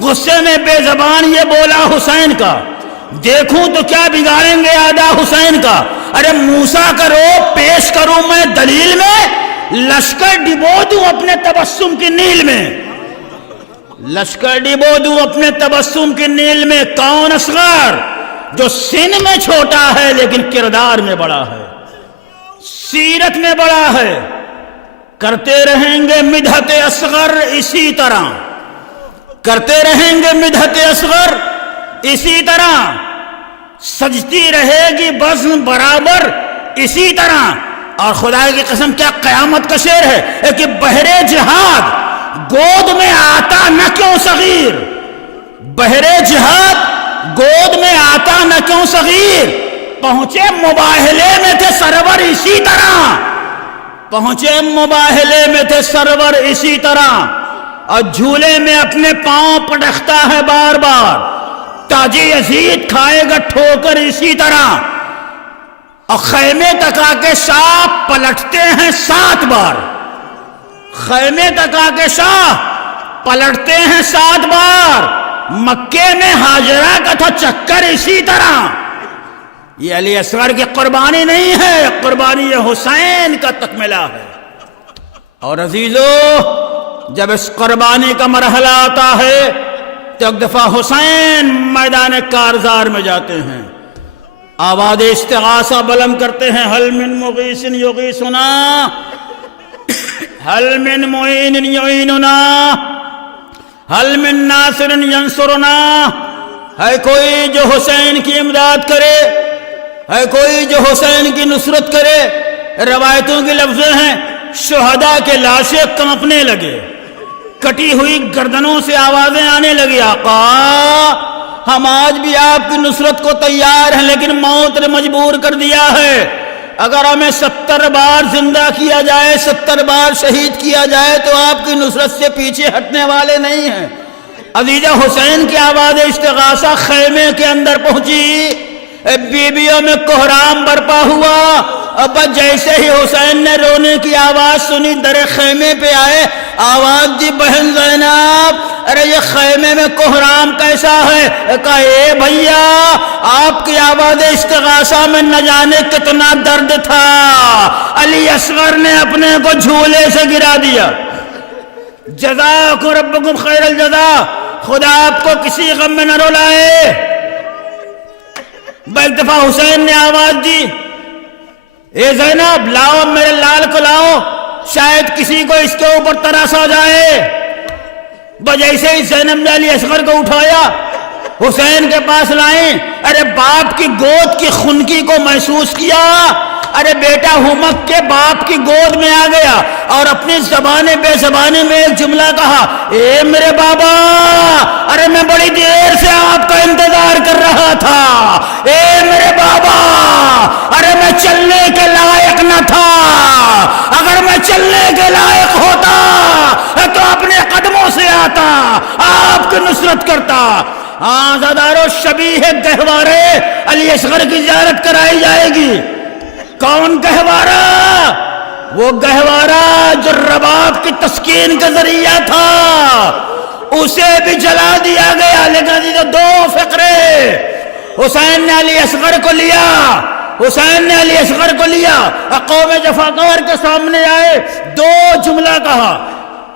غصے میں بے زبان یہ بولا حسین کا، دیکھوں تو کیا بگاڑیں گے آدا حسین کا۔ ارے موسیٰ کرو پیش کروں میں دلیل میں، لشکر ڈبو دوں اپنے تبسم کی نیل میں، لشکر ڈبو دوں اپنے تبسم کی نیل میں۔ کون اصغر جو سن میں چھوٹا ہے لیکن کردار میں بڑا ہے، سیرت میں بڑا ہے۔ کرتے رہیں گے مدحت اصغر اسی طرح، کرتے رہیں گے مدحت اصغر اسی طرح، سجتی رہے گی بزم برابر اسی طرح۔ اور خدا کی قسم کیا قیامت کا شعر ہے کہ بحر جہاد گود میں آتا نہ کیوں صغیر، بحر جہاد گود میں آتا نہ کیوں صغیر، پہنچے مباہلے میں تھے سرور اسی طرح، پہنچے مباہلے میں تھے سرور اسی طرح۔ اور جھولے میں اپنے پاؤں پٹکتا ہے بار بار، تاج یزید کھائے گا ٹھوکر اسی طرح۔ اور خیمے تک آ کے شاہ پلٹتے ہیں 7 بار، خیمے تک آ کے شاہ پلٹتے ہیں 7 بار۔ مکے میں ہاجرہ کا تھا چکر اسی طرح۔ یہ علی اصغر کی قربانی نہیں ہے، قربانی یہ حسین کا تکملہ ہے۔ اور عزیزو جب اس قربانی کا مرحلہ آتا ہے تو ایک دفعہ حسین میدان کارزار میں جاتے ہیں، آواز استغاثہ بلند کرتے ہیں، حل من مغیث یغیثنا، حل من معین یعیننا، حل من ناصر ینصرنا۔ ہے کوئی جو حسین کی امداد کرے، ہے کوئی جو حسین کی نصرت کرے۔ روایتوں کے لفظ ہیں شہداء کے لاشیں کانپنے لگے، کٹی ہوئی گردنوں سے آوازیں آنے لگی، آقا ہم آج بھی آپ کی نصرت کو تیار ہیں لیکن موت نے مجبور کر دیا ہے۔ اگر ہمیں 70 بار زندہ کیا جائے، 70 بار شہید کیا جائے تو آپ کی نصرت سے پیچھے ہٹنے والے نہیں ہیں۔ عزیزہ حسین کی آواز استغاثہ خیمے کے اندر پہنچی، بیویوں میں کوہرام برپا ہوا۔ اب جیسے ہی حسین نے رونے کی آواز سنی در خیمے پہ آئے، آواز دی بہن زینب، ارے یہ خیمے میں کوہرام کیسا ہے؟ کہا اے بھیا آپ کی آواز استغاثہ میں نہ جانے کتنا درد تھا، علی اصغر نے اپنے کو جھولے سے گرا دیا۔ جزاکم ربکم خیر الجزا، خدا آپ کو کسی غم میں نہ رلائے۔ ایک دفعہ حسین نے آواز دی، اے زینب لاؤ میرے لال کو لاؤ، شاید کسی کو اس کے اوپر ترس آ جائے۔ جیسے ہی زینب نے علی اصغر کو اٹھایا حسین کے پاس لائیں، ارے باپ کی گود کی خنکی کو محسوس کیا، ارے بیٹا ہمک کے باپ کی گود میں آ گیا اور اپنی زبان بے زبانی میں ایک جملہ کہا، اے میرے بابا، ارے میں بڑی دیر سے آپ کا انتظار کر رہا تھا، اے میرے بابا، ارے میں چلنے کے لائق نہ تھا، اگر میں چلنے کے لائق ہوتا تو اپنے قدموں سے آتا، آپ کی نصرت کرتا۔ زادارو شبیہ گہوارے علی اصغر کی زیارت کرائی جائے گی۔ کون گہوارہ؟ وہ گہوارہ جو رباب کی تسکین کا ذریعہ تھا، اسے بھی جلا دیا گیا۔ لیکن جو 2 فقرے حسین نے علی اصغر کو لیا، حسین نے علی اصغر کو لیا، قوم جفاکور کے سامنے آئے، 2 جملہ کہا۔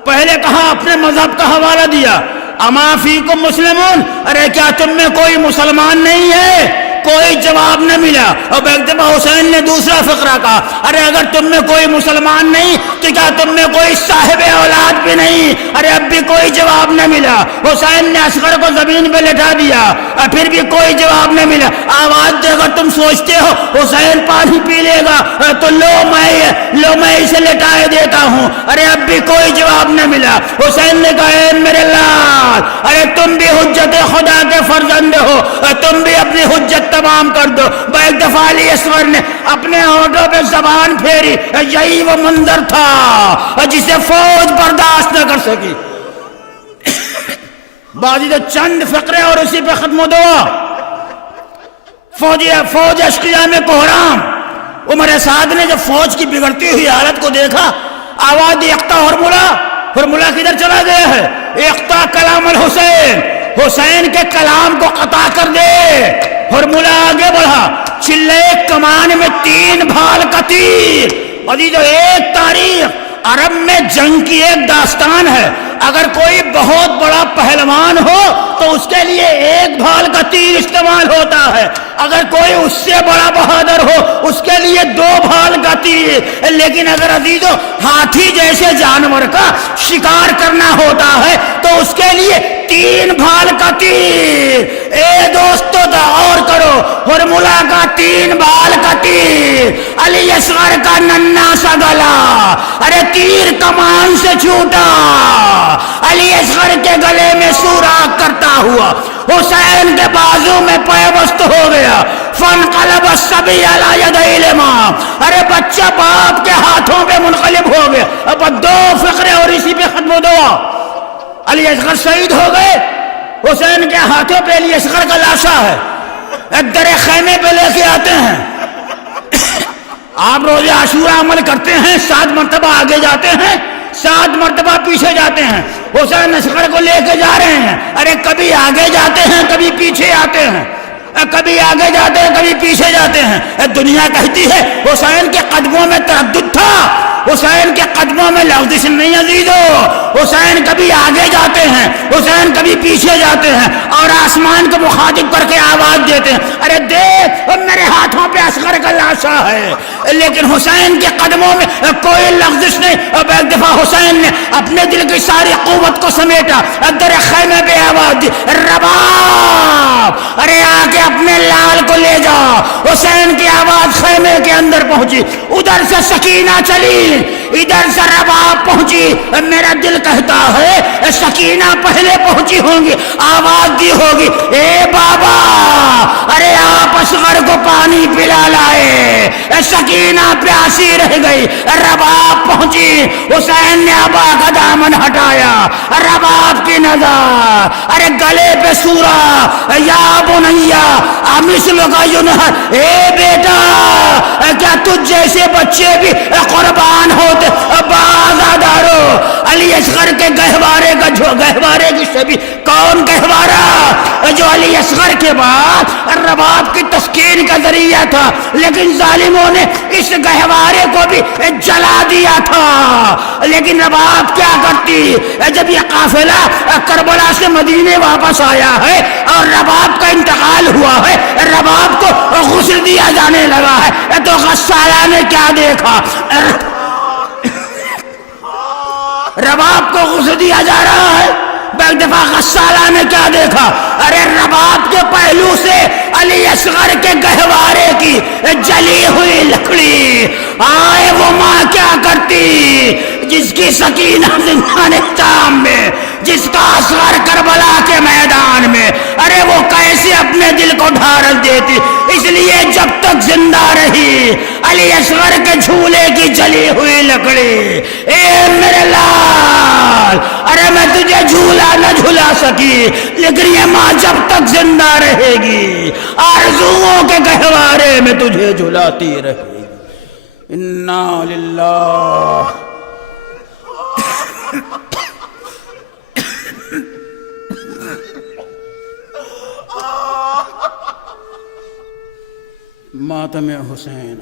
پہلے کہا اپنے مذہب کا حوالہ دیا، اما فیکم مسلمون، ارے کیا تم میں کوئی مسلمان نہیں ہے؟ کوئی جواب نہ ملا۔ اب ایک دفعہ حسین نے دوسرا فقرہ کہا، ارے اگر تم میں کوئی مسلمان نہیں تو کیا تم میں کوئی صاحب اولاد بھی نہیں؟ ارے اب بھی کوئی جواب نہ ملا۔ حسین نے اصغر کو زمین پہ لٹا دیا، پھر بھی کوئی جواب نہ ملا۔ آواز دے کر تم سوچتے ہو حسین پانی پی لے گا تو لو میں اسے لٹائے دیتا ہوں، ارے اب بھی کوئی جواب نہ ملا۔ حسین نے کہا اے میرے لال، ارے تم بھی حجت خدا کے فرزند ہو، تم بھی اپنی حجت تمام کر دو۔ ایک دفعہ علی اصغر نے اپنے ہونٹوں پہ زبان پھیری، یہی وہ منظر تھا جسے فوج برداشت نہ کر سکی۔ باقی تو چند فقرے اور اسی پہ ختم ہو دعا۔ فوج اشقیاء میں کوہرام۔ عمر سعد نے جب فوج کی بگڑتی ہوئی حالت کو دیکھا، آواز دی اقتا ہرملا کدھر چلا گیا ہے؟ اقتا کلام الحسین، حسین کے کلام کو قطع کر دے۔ ہرملا آگے بڑھا، چلے کمان میں 3 بھال کا تیر۔ عزیزو، ایک تاریخ عرب میں جنگ کی ایک داستان ہے۔ اگر کوئی بہت بڑا پہلوان ہو تو اس کے لیے 1 بھال کا تیر استعمال ہوتا ہے، اگر کوئی اس سے بڑا بہادر ہو اس کے لیے 2 بھال کا تیر۔ لیکن اگر عزیزو ہاتھی جیسے جانور کا شکار کرنا ہوتا ہے تو اس کے لیے 3 بھال کا تیر۔ اے دوستو غور کرو، ہرملا کا 3 بھال کا تیر، علی اصغر کا ننھا سا گلا، ارے تیر کمان سے چھوٹا، علی اصغر کے گلے میں سوراخ کرتا ہوا حسین کے بازو میں پیوست ہو گیا۔ فانقلب الصبی علی یدی الامام، ارے بچہ باپ کے ہاتھوں پہ منقلب ہو گیا۔ اب 2 فقرے اور اسی پہ ختم ہو دعا۔ علی اصغر شہید ہو گئے، حسین کے ہاتھوں پہ علی اصغر کا لاشا ہے، در خیمے پہ لے کے آتے ہیں۔ آپ روزہ عاشورہ عمل کرتے ہیں، 7 مرتبہ آگے جاتے ہیں، 7 مرتبہ پیچھے جاتے ہیں۔ حسین اصغر کو لے کے جا رہے ہیں، ارے کبھی آگے جاتے ہیں کبھی پیچھے آتے ہیں، کبھی آگے جاتے ہیں کبھی پیچھے جاتے ہیں۔ دنیا کہتی ہے حسین کے قدموں میں تردد تھا، حسین کے قدموں میں لغزش نہیں عزیزو۔ حسین کبھی آگے جاتے ہیں، حسین کبھی پیچھے جاتے ہیں، اور آسمان کو مخاطب کر کے آواز دیتے ہیں، ارے دیکھ میرے ہاتھوں پہ اصغر کا لاشا ہے۔ لیکن حسین کے قدموں میں کوئی لغزش نہیں۔ اب ایک دفعہ حسین نے اپنے دل کی ساری قوت کو سمیٹا، در خیمے پہ آواز دی، رباب ارے آ کے اپنے لال کو لے جا۔ حسین کی آواز خیمے کے اندر پہنچی، ادھر سے سکینہ چلی، ادھر سے رباب پہنچی۔ میرا دل کہتا ہے سکینہ پہلے پہنچی ہوں گی، آواز دی ہوگی، اے بابا ارے آپ اصغر کو پانی پلا لائے۔ سکینہ پیاسی رہ گئی، رباب پہنچی، حسین نے ابا کا دامن ہٹایا، رباب کی نظر، ارے گلے پہ سورا، یا بنیا مثل کا ینہر، اے بیٹا کیا تجھ جیسے بچے بھی قربان ہوتے؟ بازادارو، علی اصغر کے گہوارے کی شبیہ کون گہوارہ؟ جو علی اصغر کے بعد رباب کی تسکین کا ذریعہ تھا، لیکن ظالموں نے اس گہوارے کو بھی جلا دیا تھا۔ لیکن رباب کیا کرتی؟ جب یہ قافلہ کربلا سے مدینے واپس آیا ہے اور رباب کا انتقال ہوا ہے، رباب کو غسل دیا جانے لگا ہے، تو غسالہ نے کیا دیکھا؟ رباب کو غسل دیا جا رہا ہے، ایک دفعہ غسالہ نے کیا دیکھا؟ ارے رباب کے پہلو سے علی اصغر کے گہوارے کی جلی ہوئی لکڑی۔ آئے وہ ماں کیا کرتی جس کی سکینہ زندان شام میں، جس کا اصغر کربلا کے میدان میں، ارے وہ کیسے اپنے دل کو ڈھارس دیتی؟ اس لیے جب تک زندہ رہی علی اصغر کے جھولے کی جلی ہوئی لکڑی، اے میرے لال ارے میں تجھے جھولا نہ جھلا سکی، لیکن یہ ماں جب تک زندہ رہے گی آرزوؤں کے گہوارے میں تجھے جھلاتی رہے گی۔ انا للہ ماتم حسین۔